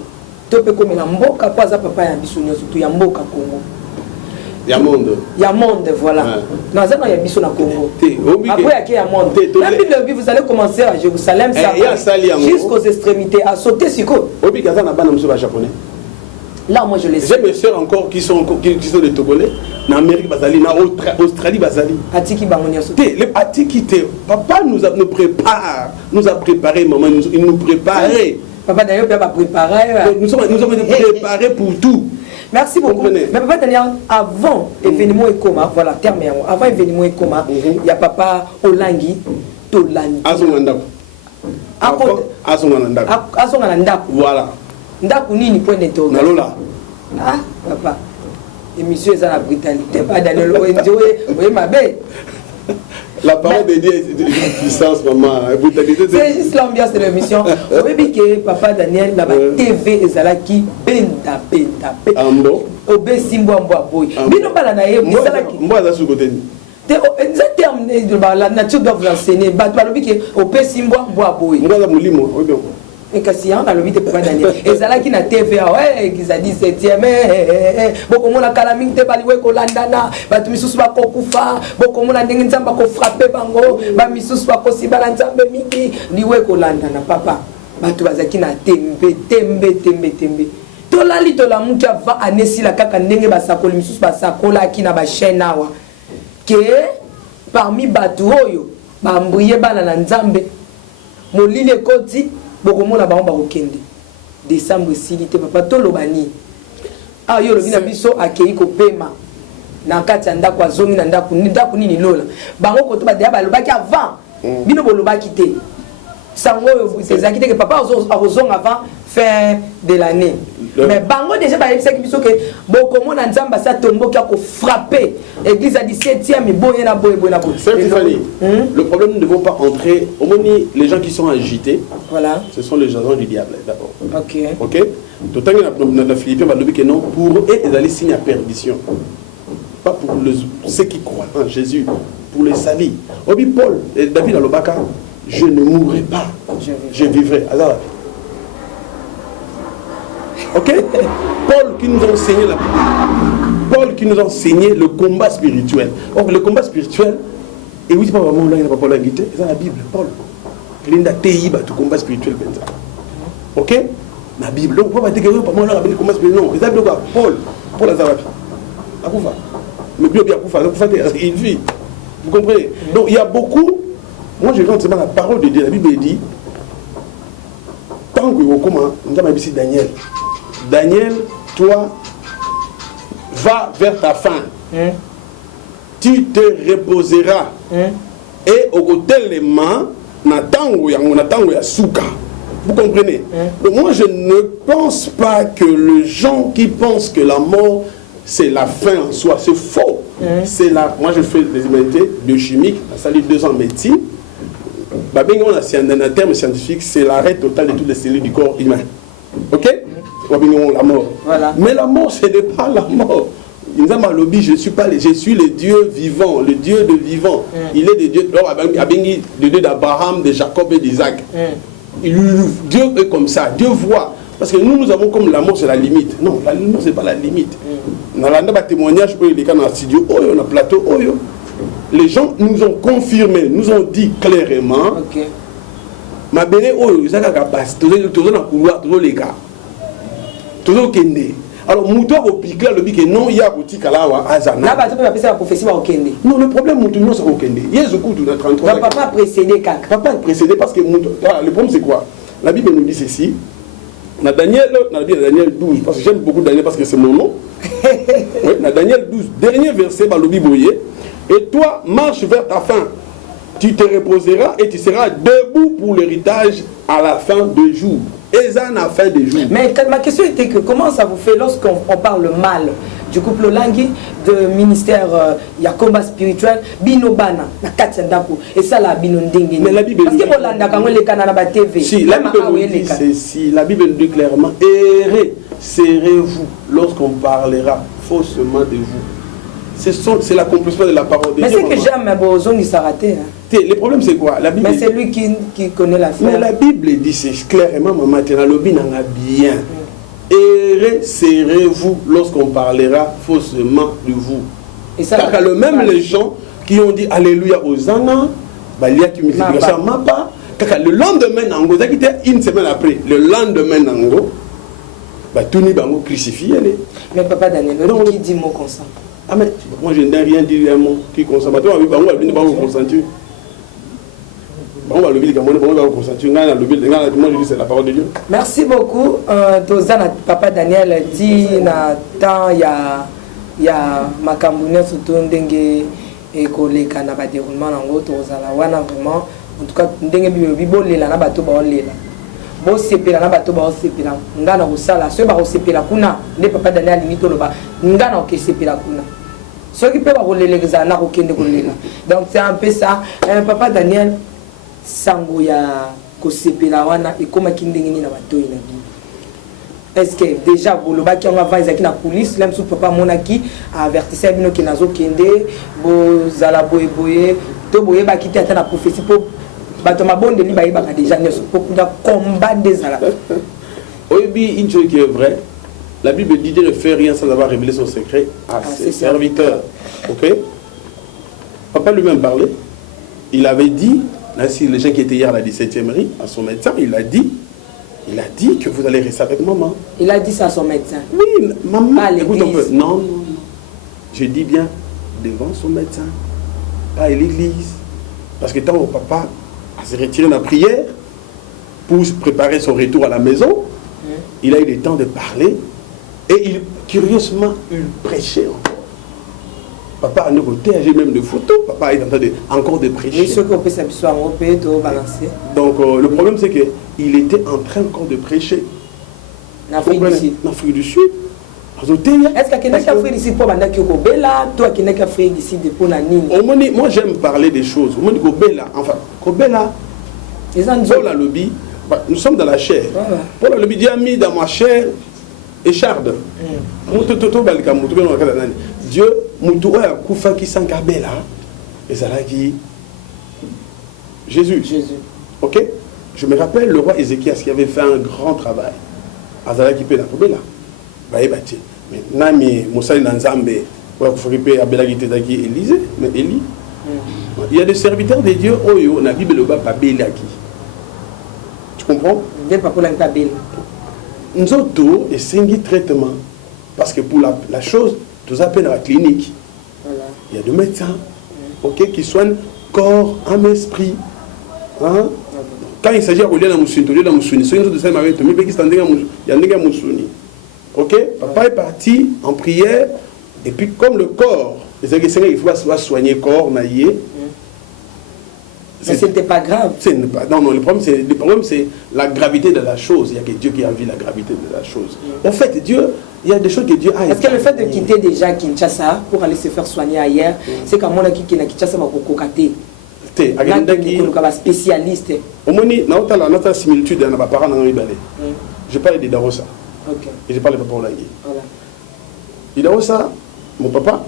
topé comme la mboka pas za papa ya biso surtout ya mboka Congo ya monde voilà non ça non ya biso na Congo après il y a monde même vous allez commencer à Jérusalem jusqu'aux extrémités à sauter sur quoi là moi je les sais j'ai mes soeurs encore qui sont des Togolais en Amérique basali na Australie basali atiki bangonia sauter les atiki papa nous a préparé maman il nous préparait papa d'ailleurs va préparer nous sommes préparés pour tout. Merci beaucoup. Mais papa Daniel, avant événement et coma, voilà, terme avant événement et coma, il y a papa Olangi, Tolandi. Azonganandaku. Voilà. Ndaku nini point d'interrogation. Nalola. Ah, papa. Émission est dans la brutalité. Pas Daniel, oui, ma belle. La parole de Dieu est une puissance, maman. C'est juste l'ambiance de l'émission. Vous savez que papa Daniel, la TV est là qui benda. Ambo. Obé Simbo Ambo Boy. Bino bala na ye. Moi, là, sous côté. La nature doit vous enseigner. Bato alobi que Obé Simbo Ambo Boy. Moi, là, molimo. Oui, bien. Et kasi on a le vite papa Daniel. Et ça qui na TV ouais qui a dit 7e beaucoup mona kala mingi te baliwe ko landana batu misusu ba ko kufa beaucoup mona ndenge nzamba ko frapper bango ba misusu ba ko sibala nzambe mingi liwe ko landana papa batu bazaki na tembe to la muki va anesi la kaka ndenge ba sakoli misusu ba sakola ki na ba chaîne awa que parmi batu oyo ba mbriye bana na nzambe molile koti bokomona bango bakokende décembre silité papa tolobani Ah, yo lobi na biso akei ko pema. Na kati anda kwa zongi na ndaku nini lola. Bango ko to ba dia ba lobaki avant. Bino bo lobaki te. Sango c'est ça qui que papa ozong avant fin de l'année. Mais bango déjà ba yebisa ki biso ke boko mona nzamba sa tombo ki ko frapper église à 17e boye na boye na boye. Le problème, nous ne devons pas entrer au moni les gens qui sont agités. Voilà. Ce sont les agents du diable d'abord. OK. OK. Tout le Philippien va dire que non pour eux ils allaient signer à perdition. Pas pour ceux qui croient en Jésus, pour les salis. Obi Paul et David Alobaka, je ne mourrai pas, je vivrai. Alors, ok? Paul qui nous a enseigné Paul qui nous a enseigné le combat spirituel. Or, le combat spirituel, et oui, pas vraiment là, il n'y a pas Paul à guiter, c'est dans la Bible, Paul. Il y a un combat spirituel. Ok? La Bible. Donc, on va dire que pas moi là, le combat spirituel. Non, c'est quoi? Paul Azaraki. Akoufa. Mais bien, Akoufa, il vit. Vous comprenez? Donc, il y a beaucoup. Moi, je rentre seulement la parole de Dieu. La Bible dit tant que vous commencez, Daniel. Daniel, toi, va vers ta fin. Tu te reposeras. Et au côté les mains, vous comprenez? Donc moi, je ne pense pas que les gens qui pensent que la mort, c'est la fin en soi, c'est faux. C'est moi, je fais des humanités biochimiques, ça dit 2 ans de médecine. Un terme scientifique, c'est l'arrêt total de toutes les cellules du corps humain. Ok? La mort. Voilà. Mais la mort, ce n'est pas la mort. Je suis le Dieu vivant, le Dieu de vivant. Il est le Dieu, le Dieu d'Abraham, de Jacob et d'Isaac. Dieu est comme ça, Dieu voit. Parce que nous avons comme la mort, c'est la limite. Non, la mort, ce n'est pas la limite. Dans le témoignage, dans le studio, dans le plateau, les gens nous ont confirmé, nous ont dit clairement. Ma belle, alors, Moutoua au piquer le bique non, il y a boutique à la Azana. Là, tu peux appeler ça la prophétie au Kende. Non, le problème, Moutoua, c'est au Kende. Il y a ce coup de 33. Papa a précédé Kak. Papa a précédé parce que le problème, c'est quoi? La Bible nous dit ceci. Dans Daniel 12, parce que j'aime beaucoup Daniel parce que c'est mon nom. Oui, dans Daniel 12, dernier verset, dans le Bible, et toi, marche vers ta fin. Tu te reposeras et tu seras debout pour l'héritage à la fin des jours. Et ça, à la fin des jours. Mais ma question était que comment ça vous fait lorsqu'on parle mal du couple Langui, de ministère, il y a combat spirituel, Binobana, la Katsandako, et ça la Binondingue. Mais la Bible parce que Bolanda, quand on les canards à TV, si la Bible nous dit clairement, errez, serrez-vous lorsqu'on parlera faussement de vous. C'est l'accomplissement de la parole de Dieu. Mais c'est que j'aime Bozon, il s'est raté. Le problème, c'est quoi? La Bible. Mais c'est lui qui connaît l'affaire. Mais la Bible dit c'est clairement, maman, lobby n'en a bien. Errez, serrez-vous lorsqu'on parlera faussement de vous. Et ça, car même les gens qui ont dit Alléluia Hosanna, il y a qui me dit ça, Mapa. Car le lendemain, Nango, ça quitté une semaine après, le lendemain, Nango, tout le monde crucifié. Mais papa Daniel, qui dit mot comme ça? Ah mais moi je n'ai rien dit un mot qui consomme. Toi on va venir pas vous consentir. On va le dire comment on va vous consentir. Moi je dis c'est la parole de Dieu. Merci beaucoup. Tozana papa Daniel dit na temps il y a makambunya surtout ndenge et koleka na ba déroulement nango tozala wana vraiment en tout cas ndenge bibolela na bato ba olela. Bo sepela na bato ba sepela ngana kosala so ba sepela kuna ne papa Daniel limito loba ngana ke sepela kuna ceux qui peuvent reléleza na kokende kolela. Donc c'est un peu ça. Papa Daniel sango ya ko sepela wana e koma kindengeni na bato ina bi. Est-ce que déjà boloba ki on va ezaki na police même sous papa monaki avertissait bino ki nazo kende bo zala boye to boye ba kiti ata na prophétie pour bato mabonde li ba yeba déjà ne pour combat des arabes. Oui, une chose qui est vraie. La Bible dit de ne faire rien sans avoir révélé son secret à ses serviteurs. Ok? Papa lui-même parlait. Il avait dit, là, si les gens qui étaient hier à la 17e rue, à son médecin, il a dit que vous allez rester avec maman. Il a dit ça à son médecin? Oui, maman. Pas à l'église. Non. Je dis bien devant son médecin, pas à l'église. Parce que tant que papa s'est retiré de la prière pour préparer son retour à la maison, il a eu le temps de parler Et curieusement, il prêchait encore. Papa a côté, même des photos, papa est en train encore de prêcher. Donc le problème c'est qu'il était en train encore de prêcher. En Afrique du Sud. Est-ce qu'il y a une Afrique du Sud pour Bella, toi qui n'es qu'Afrique du Sud pour Nani? Moi j'aime parler des choses. Enfin, Kobela, lobby, nous sommes dans la chair. Pour la lobby, Dieu a mis dans ma chair écharde. Dieu, Moutou a Koufa qui s'engabela, et ça là qui Jésus. Ok? Je me rappelle le roi Ézéchias qui avait fait un grand travail. Azala qui peut la Kobela. Mais Nami, Moussa Nanzambe, Élysée, mais Élie. Il y a des serviteurs de Dieu, Oyo, na Bible le bas Babelaki. Tu comprends? Nous autres, et c'est un traitement. Parce que pour la chose, tout ça peine à la clinique. Il y a des médecins qui soignent corps, âme, esprit. Hein? Quand il s'agit de relier la moussuni, il y a des moussuni. Ok? Papa est parti en prière, et puis comme le corps, il faut soigner le corps, naïe. Mais ce n'était pas grave. Non, le problème c'est la gravité de la chose. Il y a que Dieu qui a vu la gravité de la chose. En fait, Dieu, il y a des choses que Dieu a. Est-ce que le fait de quitter déjà Kinshasa pour aller se faire soigner ailleurs, c'est comme on a quitté Kinshasa pour cocater? Spécialiste. Au moins, notre similitude dans nos parents, je parle de Darosa. Et je parle de papa Olangui. Et Darosa, mon papa,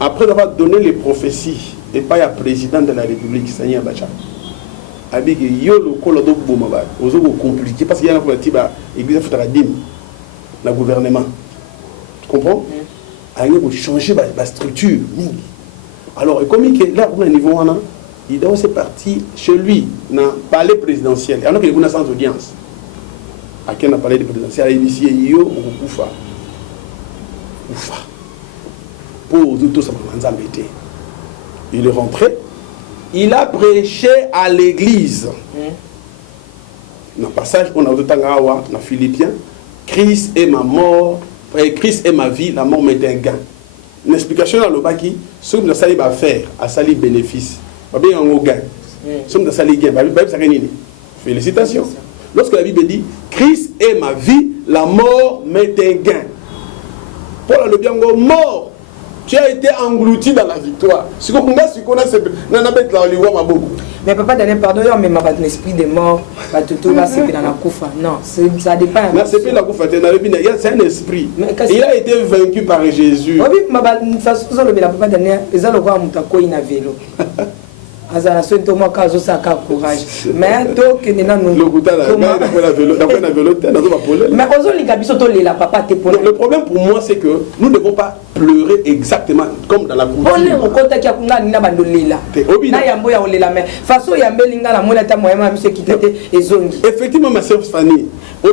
après avoir donné les prophéties, et pas le président de la République, Sani Abacha, avec le colodo Boumaba, aux autres compliqués, parce qu'il y a l'église Foutaradim, le gouvernement. Tu comprends? Il faut changer la structure. Alors, comme il est là, au niveau il est parti chez lui, dans le palais présidentiel. Alors qu'il y a une sans audience. À qui on a parlé de présidentiel, il a initié Yo ou Koufa. Pour tout ça, il est rentré, il a prêché à l'église. Dans le passage, on a dit dans Philippiens, Christ est ma mort, Christ est ma vie, la mort m'est un gain. Une explication dans le baki, ce que nous allons faire, à sali bénéfice, pas bien un gain. Ce que nous allons gain, félicitations. Lorsque la Bible dit, Christ est ma vie, la mort m'est un gain. Paul le bien mort. Tu as été englouti dans la victoire. Mais papa, Daniel, pardon, mais ma l'esprit des morts, tout là, c'est dans la koufa. Non, ça dépend. C'est un esprit. Il a été vaincu par Jésus. Oui, mais papa Daniel, ils ont le droit à un vélo. Azana so to mo kazo sa ka courage mais to que nena nous mais ozo linga biso to lela papa te pour le problème pour moi c'est que nous ne devons pas pleurer exactement comme dans la coutume on kota ki akunga nina bando lela na yambo ya olela mais façon ya mbelinga na mona ta moyema monsieur kitete ezongi. Effectivement ma sœur Fanny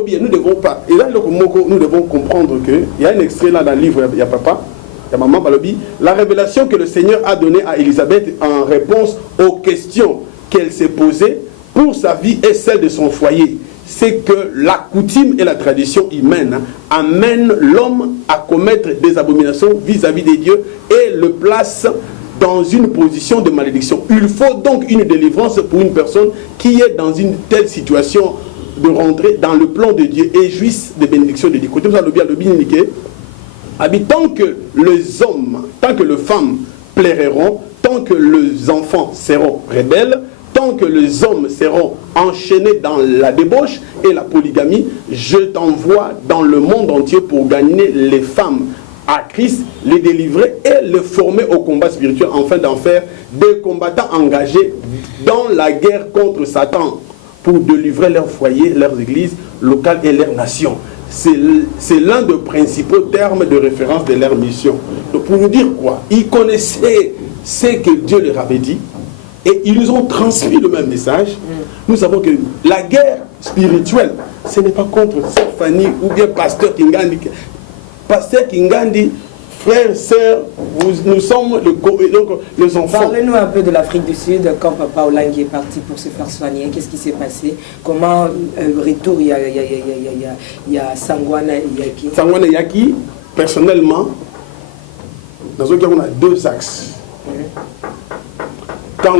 bien nous devons pas et là nous devons comprendre que il y a un extrait là dans le livre il y a papa. Maman Balobi, la révélation que le Seigneur a donnée à Élisabeth en réponse aux questions qu'elle s'est posées pour sa vie et celle de son foyer, c'est que la coutume et la tradition humaine amènent l'homme à commettre des abominations vis-à-vis des dieux et le place dans une position de malédiction. Il faut donc une délivrance pour une personne qui est dans une telle situation de rentrer dans le plan de Dieu et jouisse des bénédictions de Dieu. Côté ça, le bien niqué. Tant que les hommes, tant que les femmes plairont, tant que les enfants seront rebelles, tant que les hommes seront enchaînés dans la débauche et la polygamie, je t'envoie dans le monde entier pour gagner les femmes à Christ, les délivrer et les former au combat spirituel, afin d'en faire des combattants engagés dans la guerre contre Satan pour délivrer leur foyer, leurs églises locales et leurs nations. C'est l'un des principaux termes de référence de leur mission. Donc pour nous dire quoi? Ils connaissaient ce que Dieu leur avait dit et ils nous ont transmis le même message. Nous savons que la guerre spirituelle, ce n'est pas contre Sœur Fanny ou bien Pasteur Kingandi. Pasteur Kingandi, frères, sœurs, nous sommes donc, les enfants. Parlez-nous un peu de l'Afrique du Sud, quand Papa Olangi est parti pour se faire soigner, qu'est-ce qui s'est passé? Comment, retour, il y a Sangwana Yaki. Sangwana Yaki, personnellement, dans un cas, on a deux axes. Quand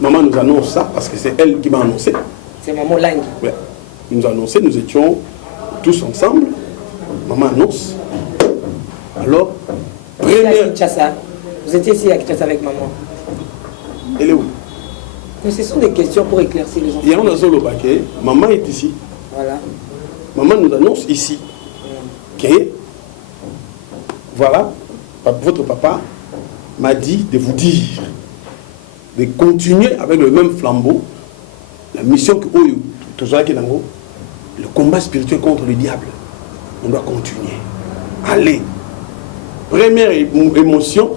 maman nous annonce ça, parce que c'est elle qui m'a annoncé. C'est maman Olangi. Oui. Il nous a annoncé, nous étions tous ensemble. Maman annonce. Alors, première... Vous étiez ici à Kinshasa avec maman. Elle est où? Mais ce sont des questions pour éclaircir les enfants. Il y a un Zolo Baké, maman est ici. Voilà. Maman nous annonce ici que, voilà, votre papa m'a dit de vous dire, de continuer avec le même flambeau, la mission que le combat spirituel contre le diable. On doit continuer. Allez. Première émotion,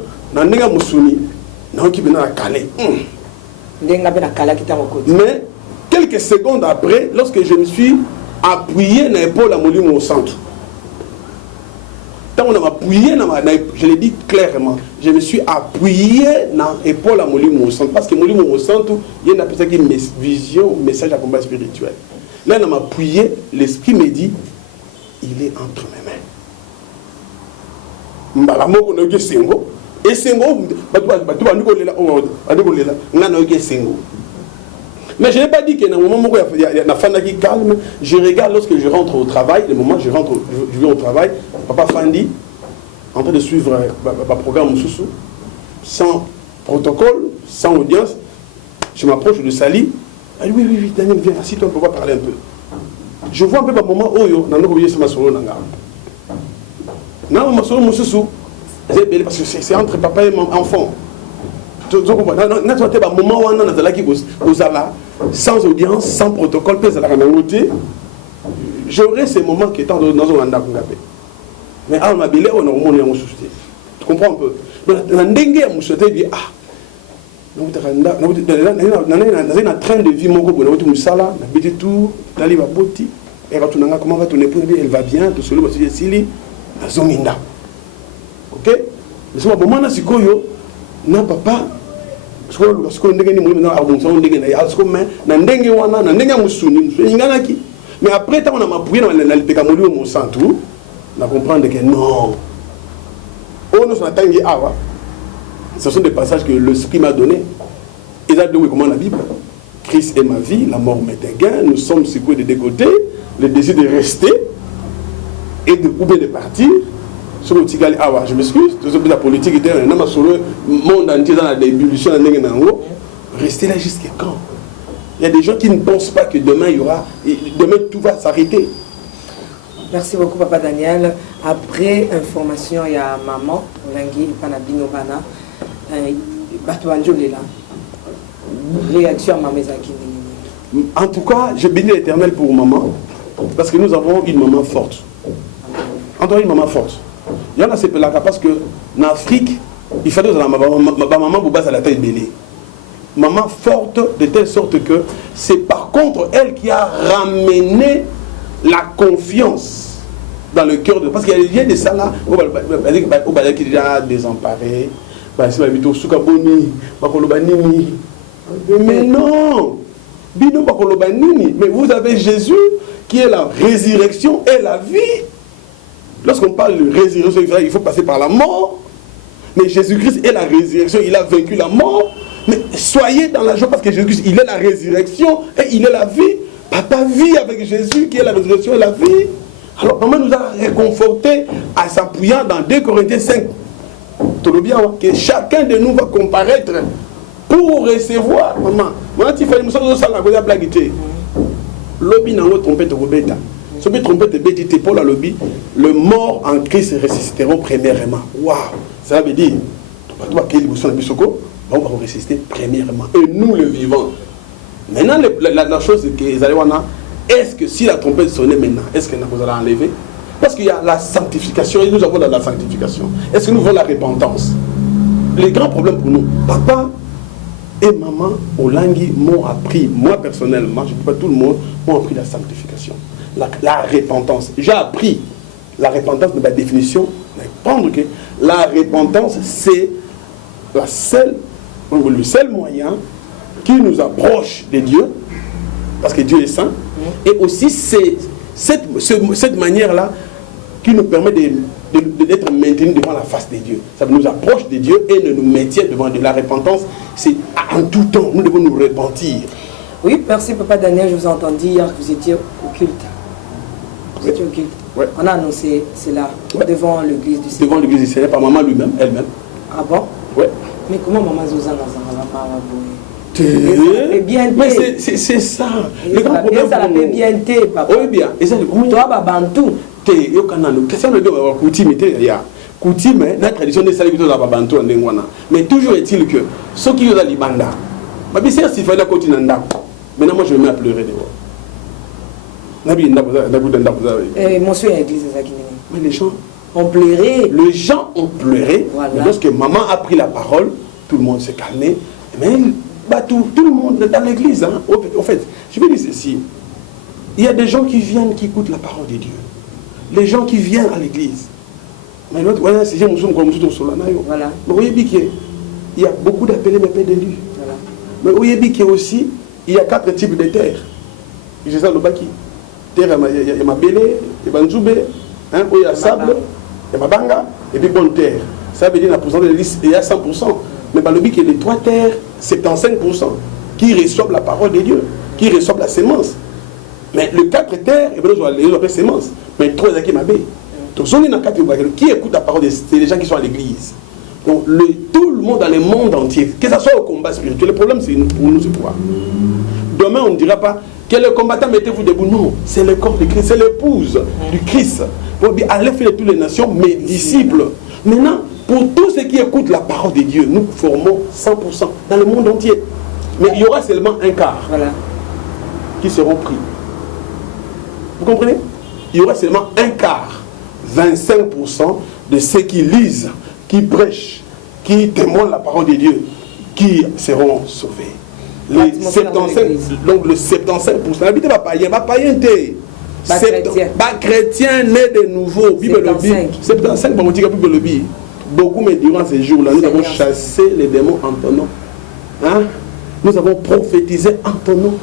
mais quelques secondes après, lorsque je me suis appuyé dans l'épaule à Molimo au centre, quand on a appuyé, je l'ai dit clairement, je me suis appuyé dans l'épaule à Molimo au centre, parce que Molimo au centre, il y a une vision, message à combat spirituel. Là, on m'a appuyé, l'esprit me dit, il est entre mes mains. Et mais je n'ai pas dit qu'il y a un moment où il y a une femme qui calme. Je regarde lorsque je rentre au travail, le moment où je viens au travail, Papa Fandi, en train de suivre un programme Moussoussou, sans protocole, sans audience, je m'approche de Sali. Elle dit oui, Daniel, viens, assis-toi, on peut parler un peu. Je vois un peu par moment où parce que c'est entre papa et enfant. Sans audience, sans protocole, j'aurais ces moments qui étant dans un anda. Mais à ma belle, on a remonté en société. Tu comprends un peu? L'andenge à mon société dit ah, dans un train de vie, mon gars, on a tout ça, on a tout, d'aller à Boti, et comment va ton épouse? Elle va bien, tout seul, c'est Sili, la zone inda. Ok? Mais c'est un moment où Sikoyo, non papa, mais après, quand on a appuyé dans le pécamoli au centre, on a compris que non. Ce sont des passages que le Script m'a donné. Et là, comment la Bible? Christ est ma vie, la mort m'est un gain, nous sommes secoués de deux côtés, le désir de rester et ou bien de partir. Je m'excuse, la politique était un monde entier dans la débullition. Rester là jusqu'à quand? Il y a des gens qui ne pensent pas que demain tout va s'arrêter. Merci beaucoup Papa Daniel. Après information, il y a maman, Olangi, Panabino Bana, Batouanjo Lela. Réaction à ma maison. En tout cas, je bénis l'Éternel pour maman, parce que nous avons une maman forte. Entendez, une maman forte. Il y en a ces là parce que en Afrique, il fallait que ma maman vous base à la taille belée. Maman forte de telle sorte que c'est par contre elle qui a ramené la confiance dans le cœur de... Parce qu'il y a des ça là, qui est déjà désemparé, mais non, mais vous avez Jésus qui est la résurrection et la vie. Lorsqu'on parle de résurrection, il faut passer par la mort. Mais Jésus-Christ est la résurrection, il a vaincu la mort. Mais soyez dans la joie parce que Jésus-Christ, il est la résurrection et il est la vie. Papa vit avec Jésus qui est la résurrection et la vie. Alors maman nous a réconfortés en s'appuyant dans 2 Corinthiens 5. Que chacun de nous va comparaître pour recevoir. Maman, tu fais une blague. Lobby n'a pas trompé de Robeta. Ce qui trompette bédité pour la lobby, le mort en Christ ressusciteront premièrement. Waouh! Ça veut dire, on va ressusciter premièrement. Et nous le vivons. Maintenant, la chose que est-ce que si la trompette sonnait maintenant, est-ce que nous allons enlever? Parce qu'il y a la sanctification et nous avons la sanctification. Est-ce que nous voulons la repentance? Les grands problèmes pour nous, papa et maman Olangi m'ont appris, moi personnellement, je ne dis pas tout le monde, m'ont appris la sanctification. La repentance. J'ai appris la repentance de ma définition, Comprendre que la repentance, c'est le seul moyen qui nous approche de Dieu, parce que Dieu est saint, et aussi c'est cette manière-là qui nous permet d'être maintenus devant la face de Dieu. Ça nous approche de Dieu et nous maintient devant Dieu. La repentance, c'est en tout temps, nous devons nous repentir. Oui, merci Papa Daniel, je vous ai entendu hier que vous étiez au culte. Vous étiez au culte. Ouais. On a annoncé cela devant l'église du Seigneur. Devant l'église du Seigneur, par maman elle-même. Ah bon? Ouais. Mais comment maman Zozana va bien. Mais c'est ça. Le grand problème. Ça l'a fait bien, papa. Oui, bien. Et ça, toi, Babantou. Yo kanano. Question de coutume, il y a coutume, la tradition des salés dans Babantou en Lengwana. Mais toujours est-il que ceux qui ont la libanda, ma vie c'est s'il fallait continuer à maintenant moi je me mets à pleurer dehors. Monsieur à l'église, mais les gens ont pleuré. Les gens ont pleuré. Voilà. Lorsque maman a pris la parole, tout le monde s'est calmé. Mais tout le monde dans l'église. Hein. En fait, je vais dire ceci. Il y a des gens qui viennent, qui écoutent la parole de Dieu. Les gens qui viennent à l'église. Mais l'autre, voilà, c'est comme voilà. Mais vous voyez qu'il y a beaucoup d'appelés, mais pas d'élus. Voilà. Mais vous voyez qu'il aussi, il y a 4 types de terres. J'ai ça le baki. Terre, il y a ma bélé, il y a ma nzoube, il y a sable, il y a ma banga, et puis bonne terre. Ça veut dire la pourcentage de liste, il y a 100%. Mais le but, il y a les 3 terres, 75%, qui reçoivent la parole de Dieu, qui reçoivent la sémence. Mais les 4 terres, ils appellent sémence. Mais 3 qui m'abbé. Donc, qui écoute la parole, c'est les gens qui sont à l'église. Donc, tout le monde dans le monde entier, que ce soit au combat spirituel, le problème, c'est pour nous, c'est quoi? Demain, on ne dira pas que le combattant, mettez-vous debout. Non, c'est le corps de Christ, c'est l'épouse du Christ. Pour dire, allez faire de toutes les nations, mes disciples. Maintenant, pour tous ceux qui écoutent la parole de Dieu, nous formons 100% dans le monde entier. Mais il y aura seulement un quart qui seront pris. Vous comprenez? Il y aura seulement un quart, 25% de ceux qui lisent, qui prêchent, qui témoignent la parole de Dieu, qui seront sauvés. Les 75%, donc le 75%, habitez pas païen, chrétien né de nouveau, Bible le dit, 75%, beaucoup mais durant ces jours-là, nous avons chassé les démons en ton nom. Hein? Nous avons prophétisé en ton nom.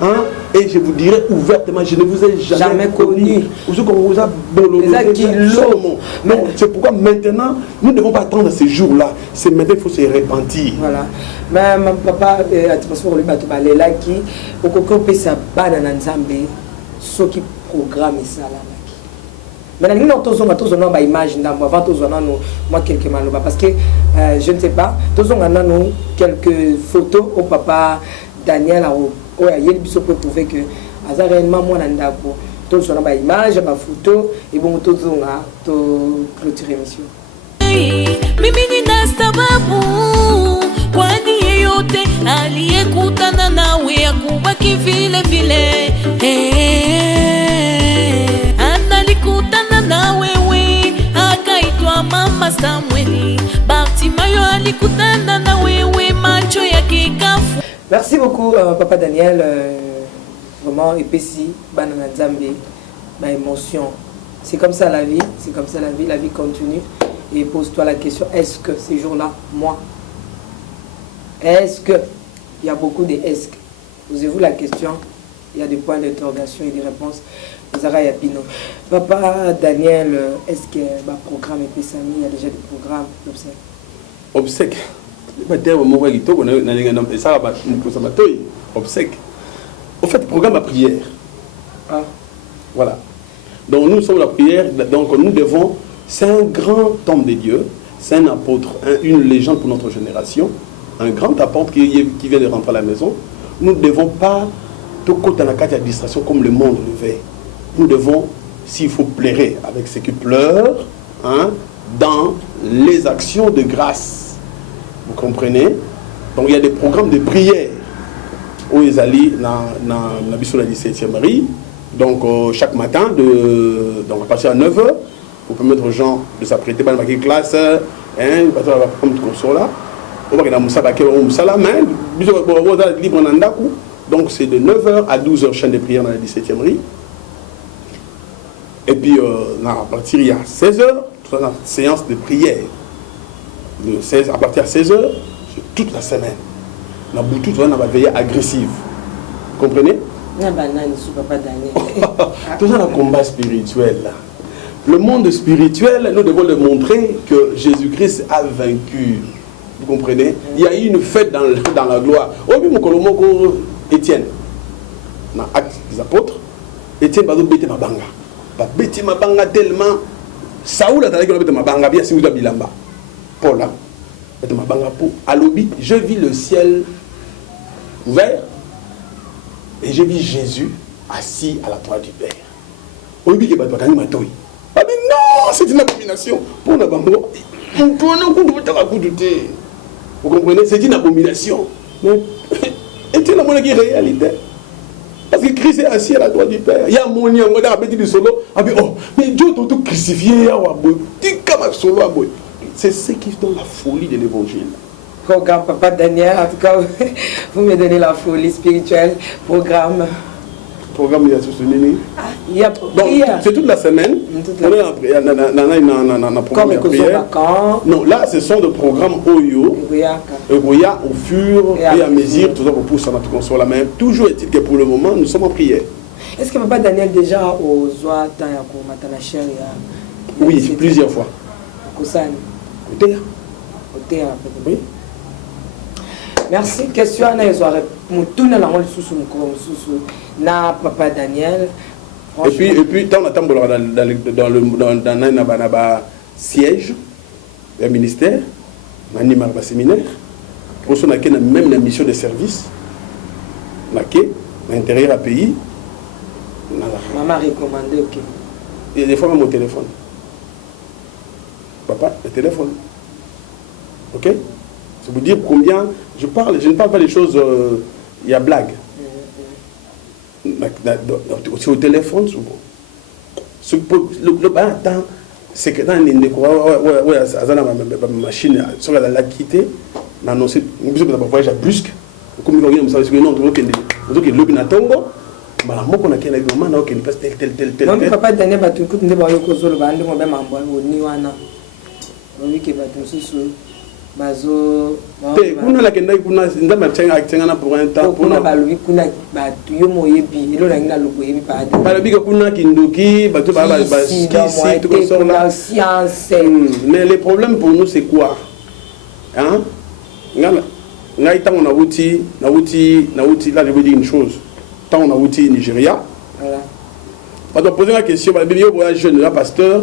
Hein? Et je vous dirai ouvertement, je ne vous ai jamais connu. Vous a c'est pourquoi maintenant, nous ne devons pas attendre ces jours-là. C'est maintenant qu'il faut se repentir. Voilà. Mais mon papa, atmosphère lui battu par les là qui, au coco peut sa banane nzambe, ceux qui programment ça là. Mais nous avons une image avant moi quelques maloba parce que je ne sais pas, nous avons quelques photos au papa Daniel il peut prouver que réellement moi nandako tout son ba image ba photo et bon tout zonga to clôturer monsieur mimi nina sababu kwani yeyote aliyekutana nawe akubaki vile vile analikutana na wewe akaitwa mama Samueli Bartimayo alikutana na wewe macho yake kafu. Merci beaucoup, Papa Daniel. Vraiment, épaissi, banana Zambé, ma émotion. C'est comme ça la vie, c'est comme ça la vie continue. Et pose-toi la question, est-ce que ces jours-là, moi, est-ce que, il y a beaucoup de est-ce que, posez-vous la question, il y a des points d'interrogation et des réponses. Zara Yapino. Papa Daniel, est-ce que le programme est Pessami, il y a déjà des programmes d'obsèques? Obsèques. Au fait, programme à prière. Ah. Voilà. Donc nous sommes la prière, donc nous devons, c'est un grand homme de Dieu, c'est un apôtre, une légende pour notre génération, un grand apôtre qui vient de rentrer à la maison. Nous ne devons pas tout côté à la carte de distraction comme le monde le fait. Nous devons, s'il faut, pleurer avec ceux qui pleurent, hein, dans les actions de grâce. Vous comprenez? Donc il y a des programmes de prière où ils allaient dans la mission de la 17e Marie. Donc chaque matin, donc à partir de 9h, pour permettre aux gens de s'apprêter dans la classe, comme tout ça là. Donc c'est de 9h à 12h chaîne de prière dans la 17e Marie. Et puis à partir il y a 16h, séance de prière. À partir de 16h, toute la semaine. On a beaucoup de veillée agressive. Vous comprenez? Tout ça, un combat spirituel. Le monde spirituel, nous devons le montrer que Jésus-Christ a vaincu. Vous comprenez? Il y a eu une fête dans la gloire. Étienne, dans l'Acte des Apôtres, Étienne va bêter ma banga. Va bêter ma banga tellement. Saoul a dit que ma banga bien si vous avez bilamba. Paul, bêter ma banga pour Alobi. Je vis le ciel ouvert et je vis Jésus assis à la droite du Père. Obi qui va te gagner ma toy. Ah mais non, c'est une abomination. Pour la banga, vous comprenez? C'est une abomination. Mais Étienne la monnaie qui est réalité. Parce que Christ est assis à la droite du Père. Il y a mon lien, on a un petit solo. Oh, mais Dieu t'a tout crucifié. C'est ce qui donne la folie de l'évangile. Programme Papa Daniel, en tout cas, vous me donnez la folie spirituelle. Programme. Programme, il y a soutenu. Il y a prière. C'est toute la semaine. Comme prière. Non, là, ce sont des programmes Oyo. Egoya au fur et à mesure, tout ça pour pousser notre console la même. Toujours est-il que pour le moment, nous sommes en prière. Est-ce que Papa Daniel déjà aux oies oui, plusieurs fois. Oui. Merci. Question à na Papa Daniel. Et puis, tant on attend dans le siège, le ministère, on anime le séminaire. Pour ça, on a même la mission de service. On a l'intérieur à pays. Maman recommandé, ok. Et des fois, même au téléphone. Papa, le téléphone. Ok? C'est vous dire combien. Je ne parle pas des choses. Il y a blague. C'est au téléphone souvent. C'est que dans une machine, sur la quitté, on a annoncé un voyage brusque. Comme on savait que non, on a lobby na tongo. Mala moko na kena ngoma na okeni place tel. Non, Papa Daniel ba tukuti nde ba yoko zolo ba ndimo ba mambo ni wana. Oui que ba tususu bazo kuna la kenda kuna ndama tsenga pour un temps kuna ba lobi kuna ba tuyo moyebi elo na ngina lobo yebi pa ade. Ba lobi kuna kindoki ba to ba ski tout comme ça là. Science. Mais le problème pour nous c'est quoi? Hein? Ngai tant on a outil, là je veux dire une chose. Tant on a outil Nigeria. Voilà. On doit poser la question, bah bien yo jeune là pasteur,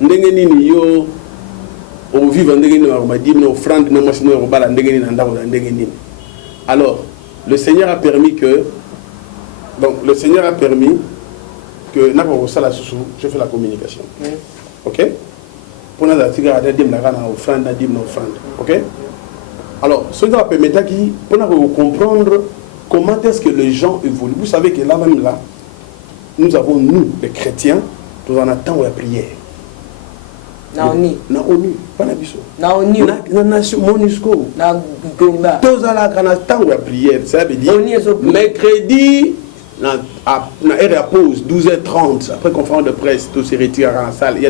ndenge nini yo au vivre ndenge nini ba di no offrande na mo sino ba la ndenge nini ndako na ndenge nini. Alors, le Seigneur a permis que na ko sala susu, je fais la communication. OK? Pour nous attirer à dire la gana offrande na dim na offrande. OK? Alors, cela permettra pour comprendre comment est-ce que les gens évoluent. Vous savez que là même là, nous avons, nous, les chrétiens, nous en attendons la prière. Naoni. Naoni. Pas la biso. Naoni. Na nation MONUSCO. Na Gomba. Tous à la attendons la prière. Ça veut dire mercredi, na pause, 12h30, après conférence de presse, tout se retire à la salle. Il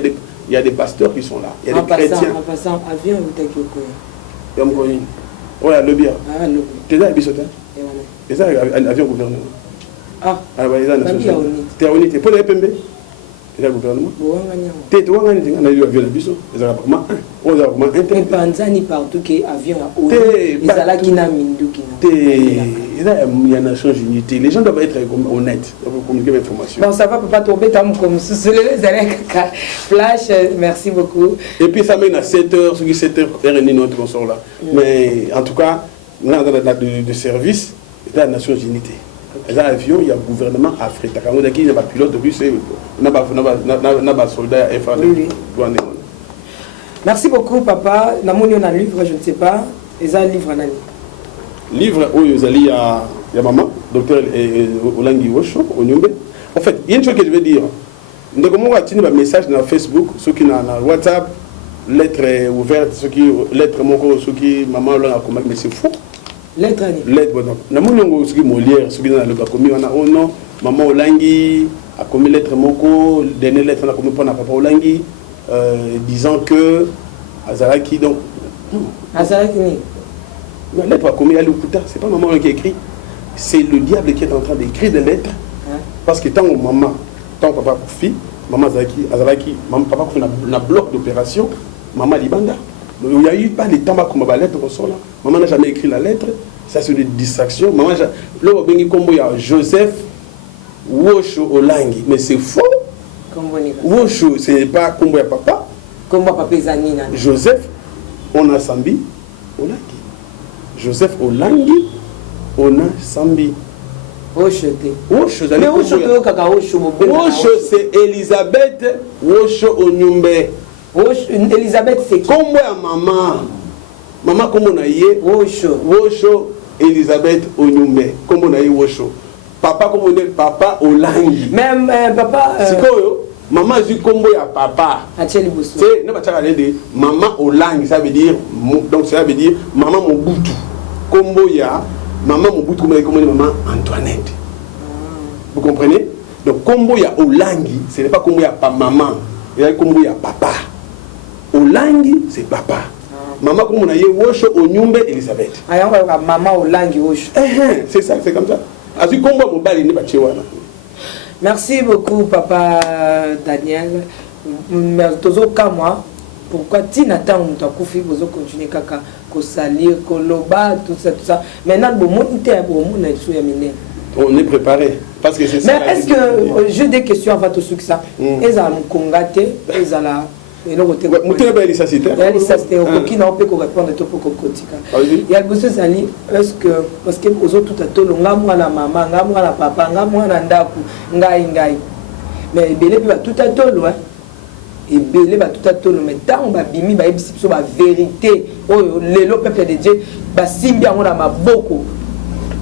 y a des pasteurs qui sont là. Il y a des chrétiens. En passant, avion ou t'as oui, le bien. Tu es là, Bissotin? Tu es là, avion gouvernement. Ah, tu es à unité. Pour les PMB? Tu es là, gouvernement? Tu es là, avion à Bissot. Tu es là, Panzani partout que avion à haut. Il y a une Nations Unies. Les gens doivent être honnêtes pour communiquer l'information. Bon, ça va pas tomber comme flash. Merci beaucoup. Et puis ça mène à 7h, ce qui 7h, RNI, notre consort là. Mais en tout cas, on a de service dans les Nations Unies. Dans l'avion, il y a le gouvernement africain. Quand on a dit qu'il y a un pilote russe, il y a un soldat FAD. Merci beaucoup, papa. Dans mon livre, je ne sais pas. Ils ont un livre en année. Livre où ils allaient à maman, docteur Olangi Wosho, au Nyumbe. En fait, il y a une chose que je veux dire. Nous avons un message dans Facebook, ceux qui ont WhatsApp, lettre ouverte, ceux qui lettre moko, ceux qui maman Olangi a commandé, mais c'est faux. Lettre année. Lettre, bon. Nous avons ceux qui Molière, ceux qui ont le commis, on a oh non, maman Olangi a commis lettre moko, dernière lettre on a commis pour papa Olangi. disant que Azaraki, donc... Azaraki, la lettre a commis à l'Ukuta, c'est pas maman qui écrit, c'est le diable qui est en train d'écrire des lettres, parce que tant maman, tant papa pour fille, maman Azaraki, maman papa pour un bloc d'opération, maman Libanda. Il n'y a eu pas de temps comme la lettre au sol là. Maman n'a jamais écrit la lettre, ça c'est une distraction. Maman, là, il y a Joseph Wosho Olangi, mais c'est faux. Wosho, ce n'est pas Kombo ya papa. Kombo papa Zanina. Joseph, on a Sambi Olangi. Joseph Olangi, on a Sambi. Wosho, mais Wosho, c'est Elisabeth Wosho Onyumbe. Elisabeth, c'est Kombo ya maman. Maman, comme on a yé, Wosho, Elisabeth Onyumbe. Comme on a yé, Wosho. Papa, comme on est papa Olangi. Même papa. C'est quoi, maman, je combo ya papa. C'est, non, maman Olangi, ça veut dire, donc ça veut dire, maman Mobutu. Combo ya, maman Mobutu, comme on dit, maman Antoinette. Vous comprenez? Donc, combo ya Olangi, ce n'est pas combo ya maman. Il y a combo ya papa. Olangi, c'est papa. Maman, comme on a dit, Wosho Onyumbe Elisabeth. Maman Olangi Wosho. C'est ça, c'est comme ça. Merci beaucoup, papa Daniel. Pourquoi Tinata on t'a confié vous continuer kaka ko salir ko loba tout ça maintenant on est préparé parce que c'est ça. Mais est-ce que j'ai des questions avant tout ça est-ce à mon congaté est à la et non côté il y a besoin d'aller est-ce que parce que aux autres tout à tout ngamwa la maman ngamwa la papa ngamwa na ndaku ngai mais belé va tout à tout loin et belé va tout à tout mais tant ba bimi ba ebisi so ba vérité oh lelo peuple de Dieu ba simbi yango na maboko.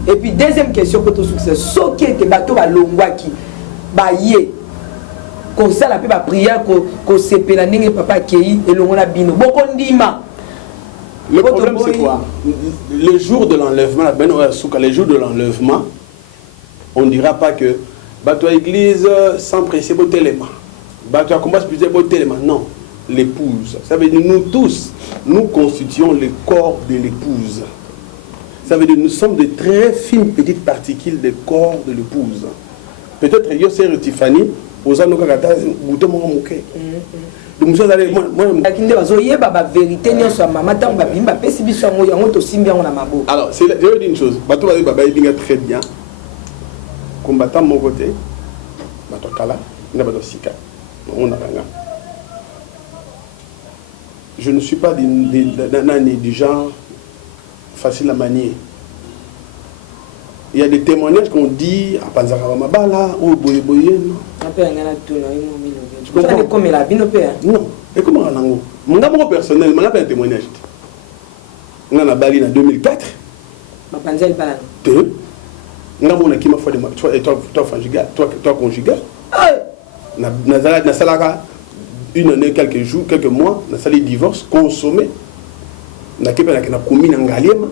Et puis deuxième question pour tout succès soki que bato ba longwaki ba yé comme ça la paix va prier qu'on s'épelle la ningue papa qui et l'on a bino beaucoup ndima. Le problème c'est quoi? Le jour de l'enlèvement, le jour de l'enlèvement, on ne dira pas que bateau église sans presser beau téléma, bateau combat spirituel beau téléma. Non, l'épouse. Ça veut dire nous tous, nous constituons le corps de l'épouse. Ça veut dire nous sommes de très fines petites particules du corps de l'épouse. Peut-être Yosser et Tiffany. Aux alors c'est la je dis une chose très bien combattant mon côté je ne suis pas du genre facile à manier. Il y a des témoignages qu'on dit à Panzara Mabala ou Boye. Tu comprends? Non. Et comment on a mon personnel, je n'ai pas un témoignage. On a Bali en 2004. Deux. On a mon équipe toi conjugal. Une année, quelques jours, quelques mois, on a salé divorce, consommé. On a commis un galiem,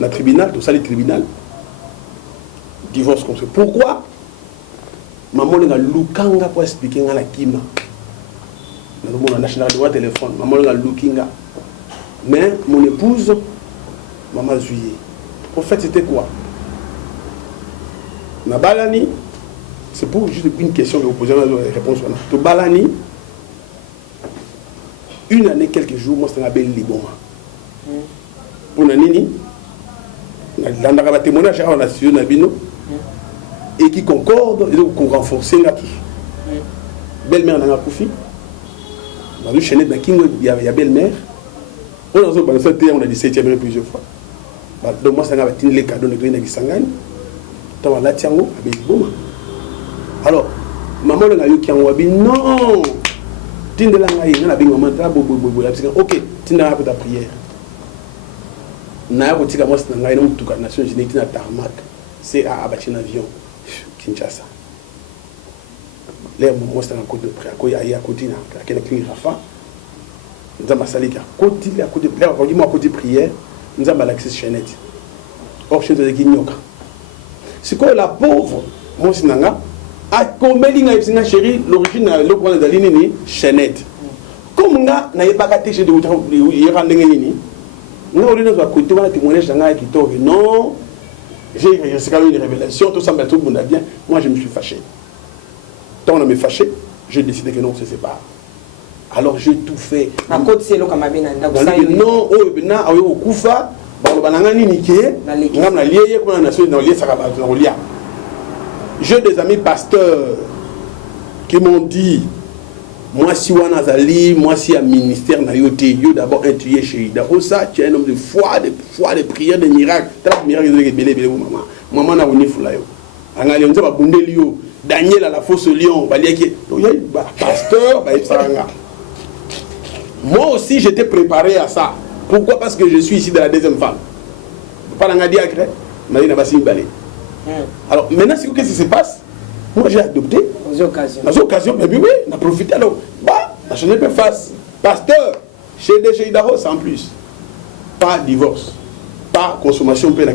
on a tribunal, tout ça, le tribunal. Divorce comme ça. Pourquoi? Maman a lukanga pour expliquer la kima. On a national droit téléphone. Maman a lukinga. Mais mon épouse, maman Zuye. En fait, c'était quoi? Na balani, c'est pour juste une question de vous poser la réponse. To balani, une année, quelques jours, moi c'est un bel liboma. Pour nanini, dans la témoignage, on a su Nabino. Et qui concorde, et donc qu'on renforce la qui. Belle-mère n'a pas profité. Dans le chaîne il y a belle-mère. On a dit 7e plusieurs fois. Donc moi, ça a été les cadeaux de Green qui s'engagent. Dans la tiango, avec Boma. Alors, maman a eu qui a dit non. Tinde la ngaï, n'a pas maman, ok, tinde la ta prière. N'a pas dit que moi, c'est un ngaï, tout cas, nation génétique, n'a tarmac. C'est à abattre un avion. Kinshasa. Là, moi, c'est un côté de près. Il y a un côté de Rafa. Nous avons salé à côté de là, on dit moi côté prière, nous avons l'accès chaînette. Or, chez les Guignoc. C'est quoi la pauvre, moi, c'est Nanga, a combien de chéri, l'origine, le point de la ligne, chaînette. Comme nga na yebaka te chez de yera ndenge nini. Nga on est dans côté on a témoigné janga qui toque. Non. J'ai c'est quand même une révélation, tout semble tout le monde a bien. Moi je me suis fâché. Tant on me fâché, j'ai décidé que non, on se sépare. Alors j'ai tout fait. À côté c'est le kamabena non, oh na ayo kufa, ba bananga nini ke, ngam na lié ko na nation dans lié ça va dans lié. J'ai des amis pasteurs qui m'ont dit moi si wana zali, moi si à ministère na yoté, yo d'abord intué chez Ida. Oh ça, tu es un homme de foi, de prière, de miracles. Tu as miracle de belé maman. Maman na woni fula yo. Anga le nza ba bundeli yo. Daniel à la fosse lion, ba lié donc il y a pasteur, ba ipsanga. Moi aussi j'étais préparé à ça. Pourquoi? Parce que je suis ici de la deuxième femme. Pas dans diacre, mais il n'a pas si balé. Alors maintenant qu'est-ce qui se passe? Moi j'ai adopté aux occasions, mais oui, on a profité alors. Bah, je n'ai pas face. Pasteur, chez Idaho, sans plus. Pas divorce, pas consommation, la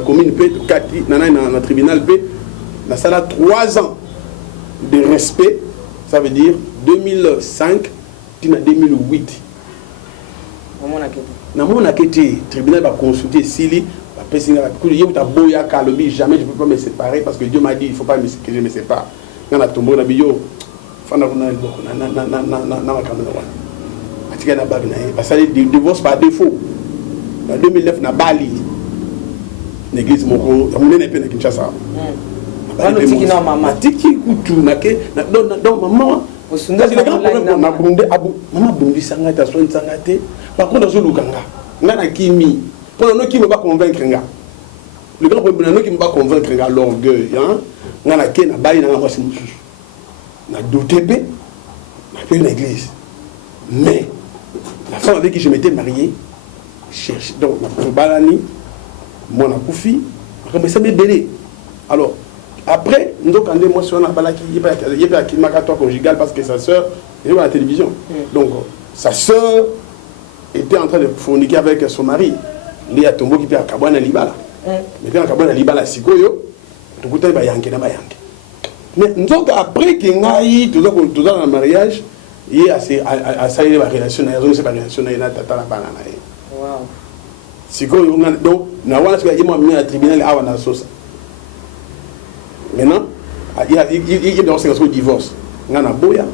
commune, le tribunal, ça a 3 ans de respect, ça veut dire 2005, 2008. Le tribunal va consulter Sili. Jamais je ne peux pas me séparer parce que Dieu m'a dit il ne faut pas que je me sépare. Dans la tombe, c'est divorce par défaut. En 2009, na Bali, l'église Moko, on est un peu dans Kinshasa. Le grand problème, qui ne va pas convaincre l'orgueil. On a qui n'a pas eu na DOTB, on a fait une église. Mais la femme avec qui je m'étais marié, cherche donc ma balani, mon akoufi, mais ça m'est belé. Alors après, nous avons quand moi sur la balaki, il y a un makatoire conjugal parce que sa sœur est à la télévision. Donc sa sœur était en train de forniquer avec son mari. Il y a Tombo qui peut à Kabwana Libala. Mais quand Kabwana Libala Sikoyo, tout le monde est yanké na yanké. Mais nous avons après que nous tout dans le mariage, il y a ça il y a une relation, il y a une relation, il y a tata la banane. Wow. Sikoyo donc na wana ce qu'il y a moi à tribunal à wana sauce. Maintenant, il y a un divorce. On a boya,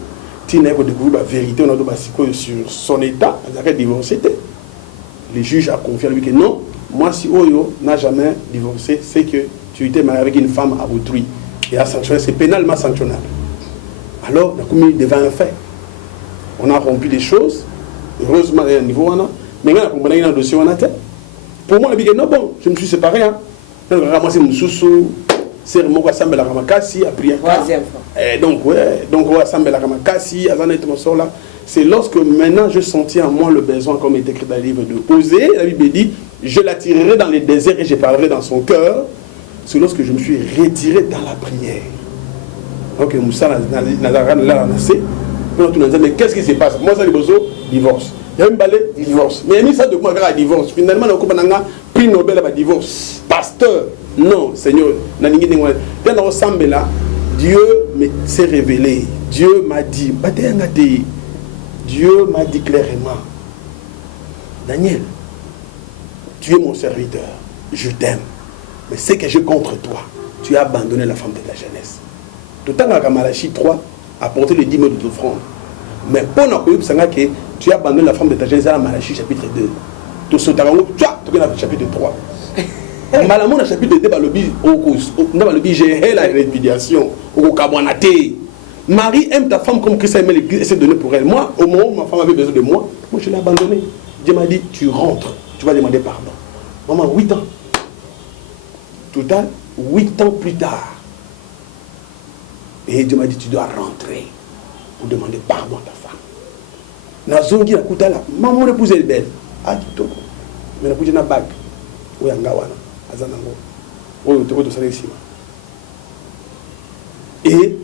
tina ko découvrir la vérité on a do Sikoyo sur son état, il a divorcé. Le juge a confié à lui que non, moi si Oyo n'a jamais divorcé, c'est que tu étais marié avec une femme à autrui. Et à sanctionner, c'est pénalement sanctionnable. Alors, on a commis devant un fait. On a rompu des choses, heureusement, il y a un niveau, mais on a un dossier, pour moi, on a dit que non, bon, je me suis séparé. Donc, on a ramassé mon sous-sous, c'est mon rassemble la ramakasi, après donc, ouais, donc, on a rassemblé la ramakasi, c'est lorsque maintenant je sentis en moi le besoin, comme il est écrit dans le livre de Osée, la Bible dit, je l'attirerai dans les déserts et je parlerai dans son cœur. C'est lorsque je me suis retiré dans la prière. Donc, Moussa n'a mais qu'est-ce qui se passe? Moi, ça, les besoins, divorce. Il y a un balai, divorce. Mais il y a mis ça de quoi à divorce. Finalement, on a prix Nobel à divorce. Pasteur, non, Seigneur, Dieu s'est révélé. Dieu m'a dit, Dieu m'a dit clairement, Daniel, tu es mon serviteur, je t'aime. Mais ce que j'ai contre toi, tu as abandonné la femme de ta jeunesse. Tout le temps que Malachi 3 a porté les 10 mots de l'offrande. Mais pour nous, tu as abandonné la femme de ta jeunesse à Malachi chapitre 2. Tu as le chapitre 3. Malamon a chapitre 2, j'ai la répudiation. Marie aime ta femme comme Christ aimait l'église et s'est donné pour elle. Moi, au moment où ma femme avait besoin de moi, je l'ai abandonnée. Dieu m'a dit, tu rentres, tu vas demander pardon. Maman, 8 ans. Total, 8 ans plus tard. Et Dieu m'a dit, tu dois rentrer pour demander pardon à ta femme. Nazongi na kutala, maman épouse est belle. Ah, tu t'en. Mais la poujena bague. Oyangawana, azanango. Oyo toko to sali ici. Et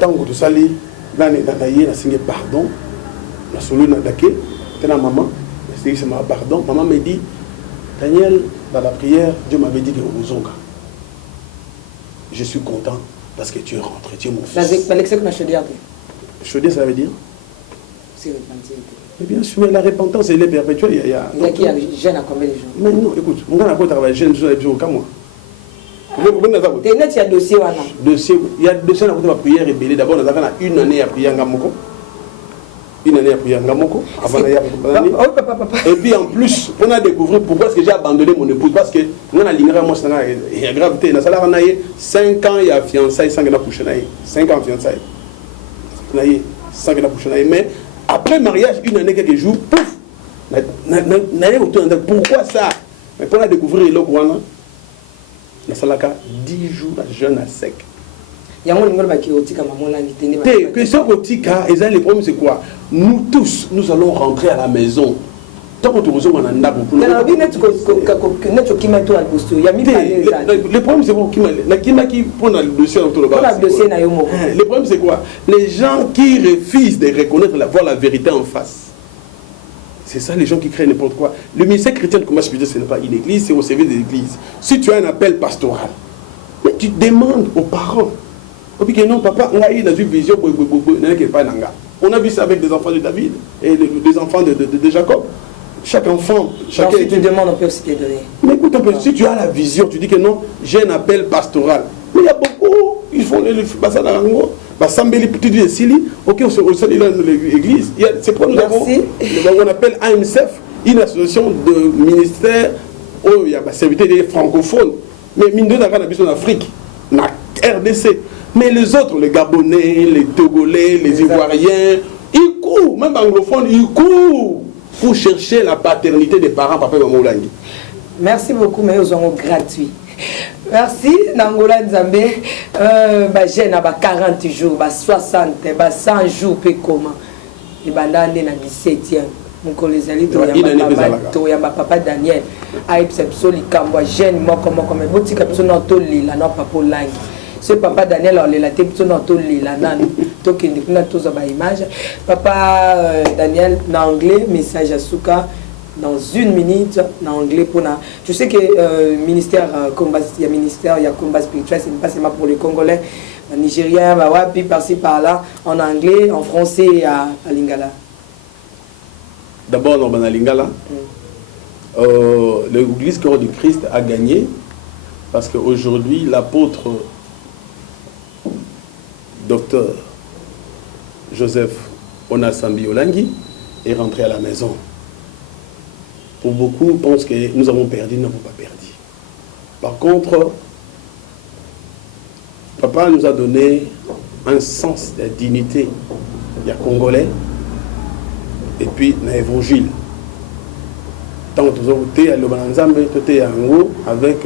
tant que tu sali, là na signé pardon. Na solo na dake, tena maman, na signé pardon. Maman me dit, Daniel, dans la prière, Dieu m'avait dit que Ozonga. Je suis content parce que tu es rentré, tu es mon fils. Chaudière, ça veut dire? se repentir. Mais bien sûr, la repentance, elle est perpétuelle. Il y a qui a jeune à combien de jours? Mais non, écoute, on a un jeune, je n'ai aucun mois. Il y a dossier. Il y a dossier à la prière rebelle. D'abord, on a une année à prier en Gamoko. Une année à prier en Gamoko. Et puis en plus, on a découvert pourquoi est-ce que j'ai abandonné mon épouse. Parce que on a l'ignorance, moi, il y a gravité. On a 5 ans, il y a fiançailles, 5 ans à coucher. 5 ans fiançailles. 5 ans à coucher. Mais après mariage, une année, quelques jours, pouf. Pourquoi ça? Mais pour la découvrir, le Kouana, la salaka 10 jours jeune à sec. Il y a un monde qui est que ce Kotika, et le problème c'est quoi? Nous tous, nous allons rentrer à la maison. Tant que nous sommes en Anda, le problème c'est quoi? Qui prend le dossier autour de la. Le problème c'est quoi? Les gens qui refusent de reconnaître voir la vérité en face. C'est ça les gens qui créent n'importe quoi. Le ministère chrétien de commerce spirituel, ce n'est pas une église, c'est au service de l'église. Si tu as un appel pastoral, mais tu demandes aux parents. Non, papa, on a eu une vision, on a vu ça avec des enfants de David et des enfants de Jacob. Chaque enfant, chacun. Si tu demandes, on peut aussi te donner. Mais écoute un peu, si tu as la vision, tu dis que non, j'ai un appel pastoral. Mais il y a beaucoup, ils font les Bassanarango, Bassambeli, petit Dieu, Sili, ok, on se dit dans l'église. C'est pourquoi nous avons, on appelle AMCF, une association de ministères où il y a des serviteurs francophones. Mais mine de la en Afrique, en RDC. Mais les autres, les Gabonais, les Togolais, les Ivoiriens, ils courent, même anglophones, ils courent pour chercher la paternité des parents, papa et maman Olangi. Merci beaucoup, mais ils ont gratuit. Merci, Nangola Nzambé. J'ai 40 jours, 60, 100 jours, comment. Et dans 17e. Mon collègue papa Daniel a exceptionnellement camboi jeune moi comme boutique absolument tout lila non papa langue ce papa Daniel on l'a été absolument tout lila nan to qui nous a tous ba image papa Daniel en anglais message à Souka dans 1 minute en anglais pour na je sais que ministère combat il y a ministère il y a combat spirituel c'est pas seulement pour les Congolais Nigériens bah ouais puis par-ci par-là en anglais en français et à Lingala. D'abord, dans Lingala, l'église Corps du Christ a gagné parce qu'aujourd'hui, l'apôtre docteur Joseph Onasambi Olangi est rentré à la maison. Pour beaucoup, pensent que nous avons perdu, nous n'avons pas perdu. Par contre, papa nous a donné un sens de dignité. Il y a Congolais. Et puis, dans l'évangile, tant que nous avons été à l'Obanzambe, avec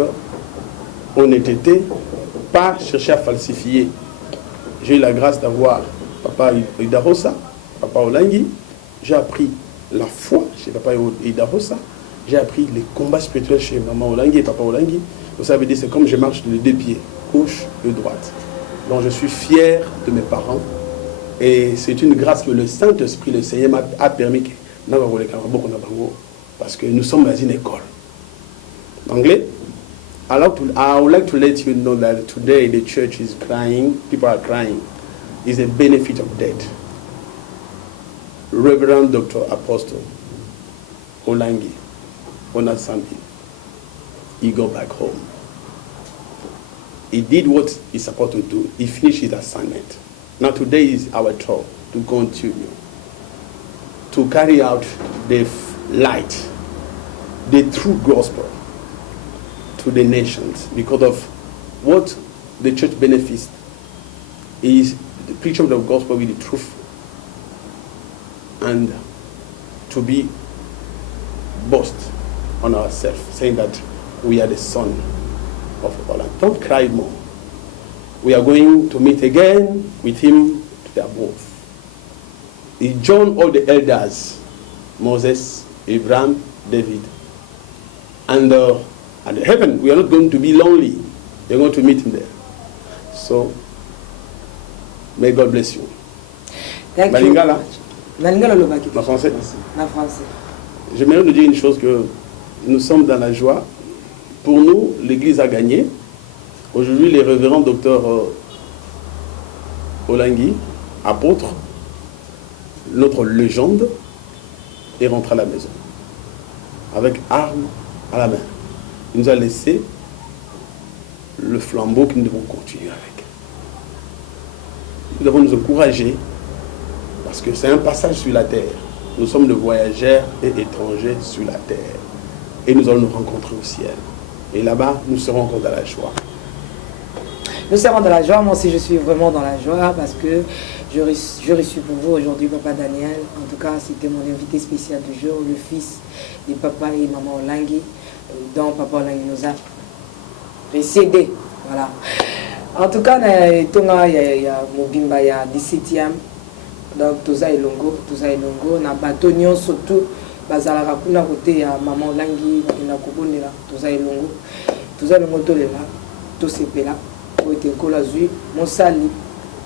honnêteté, pas chercher à falsifier. J'ai eu la grâce d'avoir papa Idarosa, papa Olangi, j'ai appris la foi chez papa Idarosa, j'ai appris les combats spirituels chez maman Olangi et papa Olangi. Vous savez, c'est comme je marche de 2 pieds, gauche et droite. Donc je suis fier de mes parents. Et c'est une grâce que le Saint-Esprit, le Seigneur a permis que parce que nous sommes dans une école. Anglais, I would like to let you know that today the church is crying, people are crying. It's a benefit of death. Reverend Dr. Apostle Olangi Onasambi, he go back home. He did what he's supposed to do. He finished his assignment. Now today is our turn to continue, to carry out the light, the true gospel to the nations, because of what the church benefits is the preaching of the gospel with the truth, and to be boast on ourselves, saying that we are the son of Allah. Don't cry more. We are going to meet again with him to the above. He joined all the elders, Moses, Abraham, David. And at heaven, we are not going to be lonely. We are going to meet him there. So, may God bless you. Thank you. Malingala. Malingala Lobaki. Ma français. Ma français. J'aimerais nous dire une chose, que nous sommes dans la joie. Pour nous, l'Église a gagné. Aujourd'hui, les révérends docteur Olangi, apôtre, notre légende est rentré à la maison avec armes à la main. Il nous a laissé le flambeau que nous devons continuer avec. Nous devons nous encourager parce que c'est un passage sur la terre. Nous sommes de voyageurs et étrangers sur la terre. Et nous allons nous rencontrer au ciel. Et là-bas, nous serons encore dans la joie. Nous serons dans la joie. Moi aussi, je suis vraiment dans la joie parce que je reçu pour vous aujourd'hui Papa Daniel. En tout cas, c'était mon invité spécial du jour, le fils de Papa et Maman Olangi, dont Papa Olangi nous a précédé. Voilà. En tout cas, il y a Mobimba, il y a 17e. Donc, Toza et Longo, na Batonio surtout, Bazala Kuna côté, il y a Maman Olangi, na Kobonela, Toza et Longo, Tolela, Tosepela, Oete Kolazui, Monsali,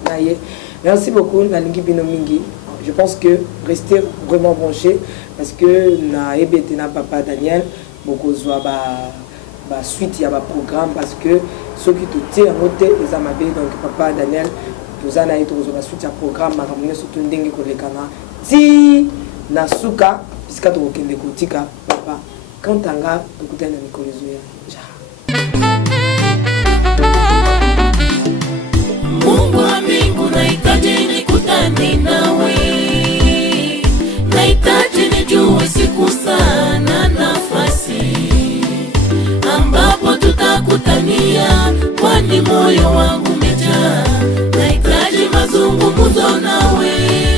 Naye. Merci beaucoup, Nalingi Binomingi. Je pense que restez vraiment branchés parce que na ebete na Papa Daniel, beaucoup zoa ba suite ya ba programme parce que ceux qui te tirent noté les amabé donc Papa Daniel tozana et tozoba suite ya programme makamune surtout ndenge kolekana ti na suka puisque to kende kotika papa kantanga tokutana na mikolo zoya Mungu wa mbingu nahitaji nikutane nawe, nahitaji nijue siku sana nafasi ambapo tutakutania, kwani moyo wangu umejaa, nahitaji mazungumzo nawe.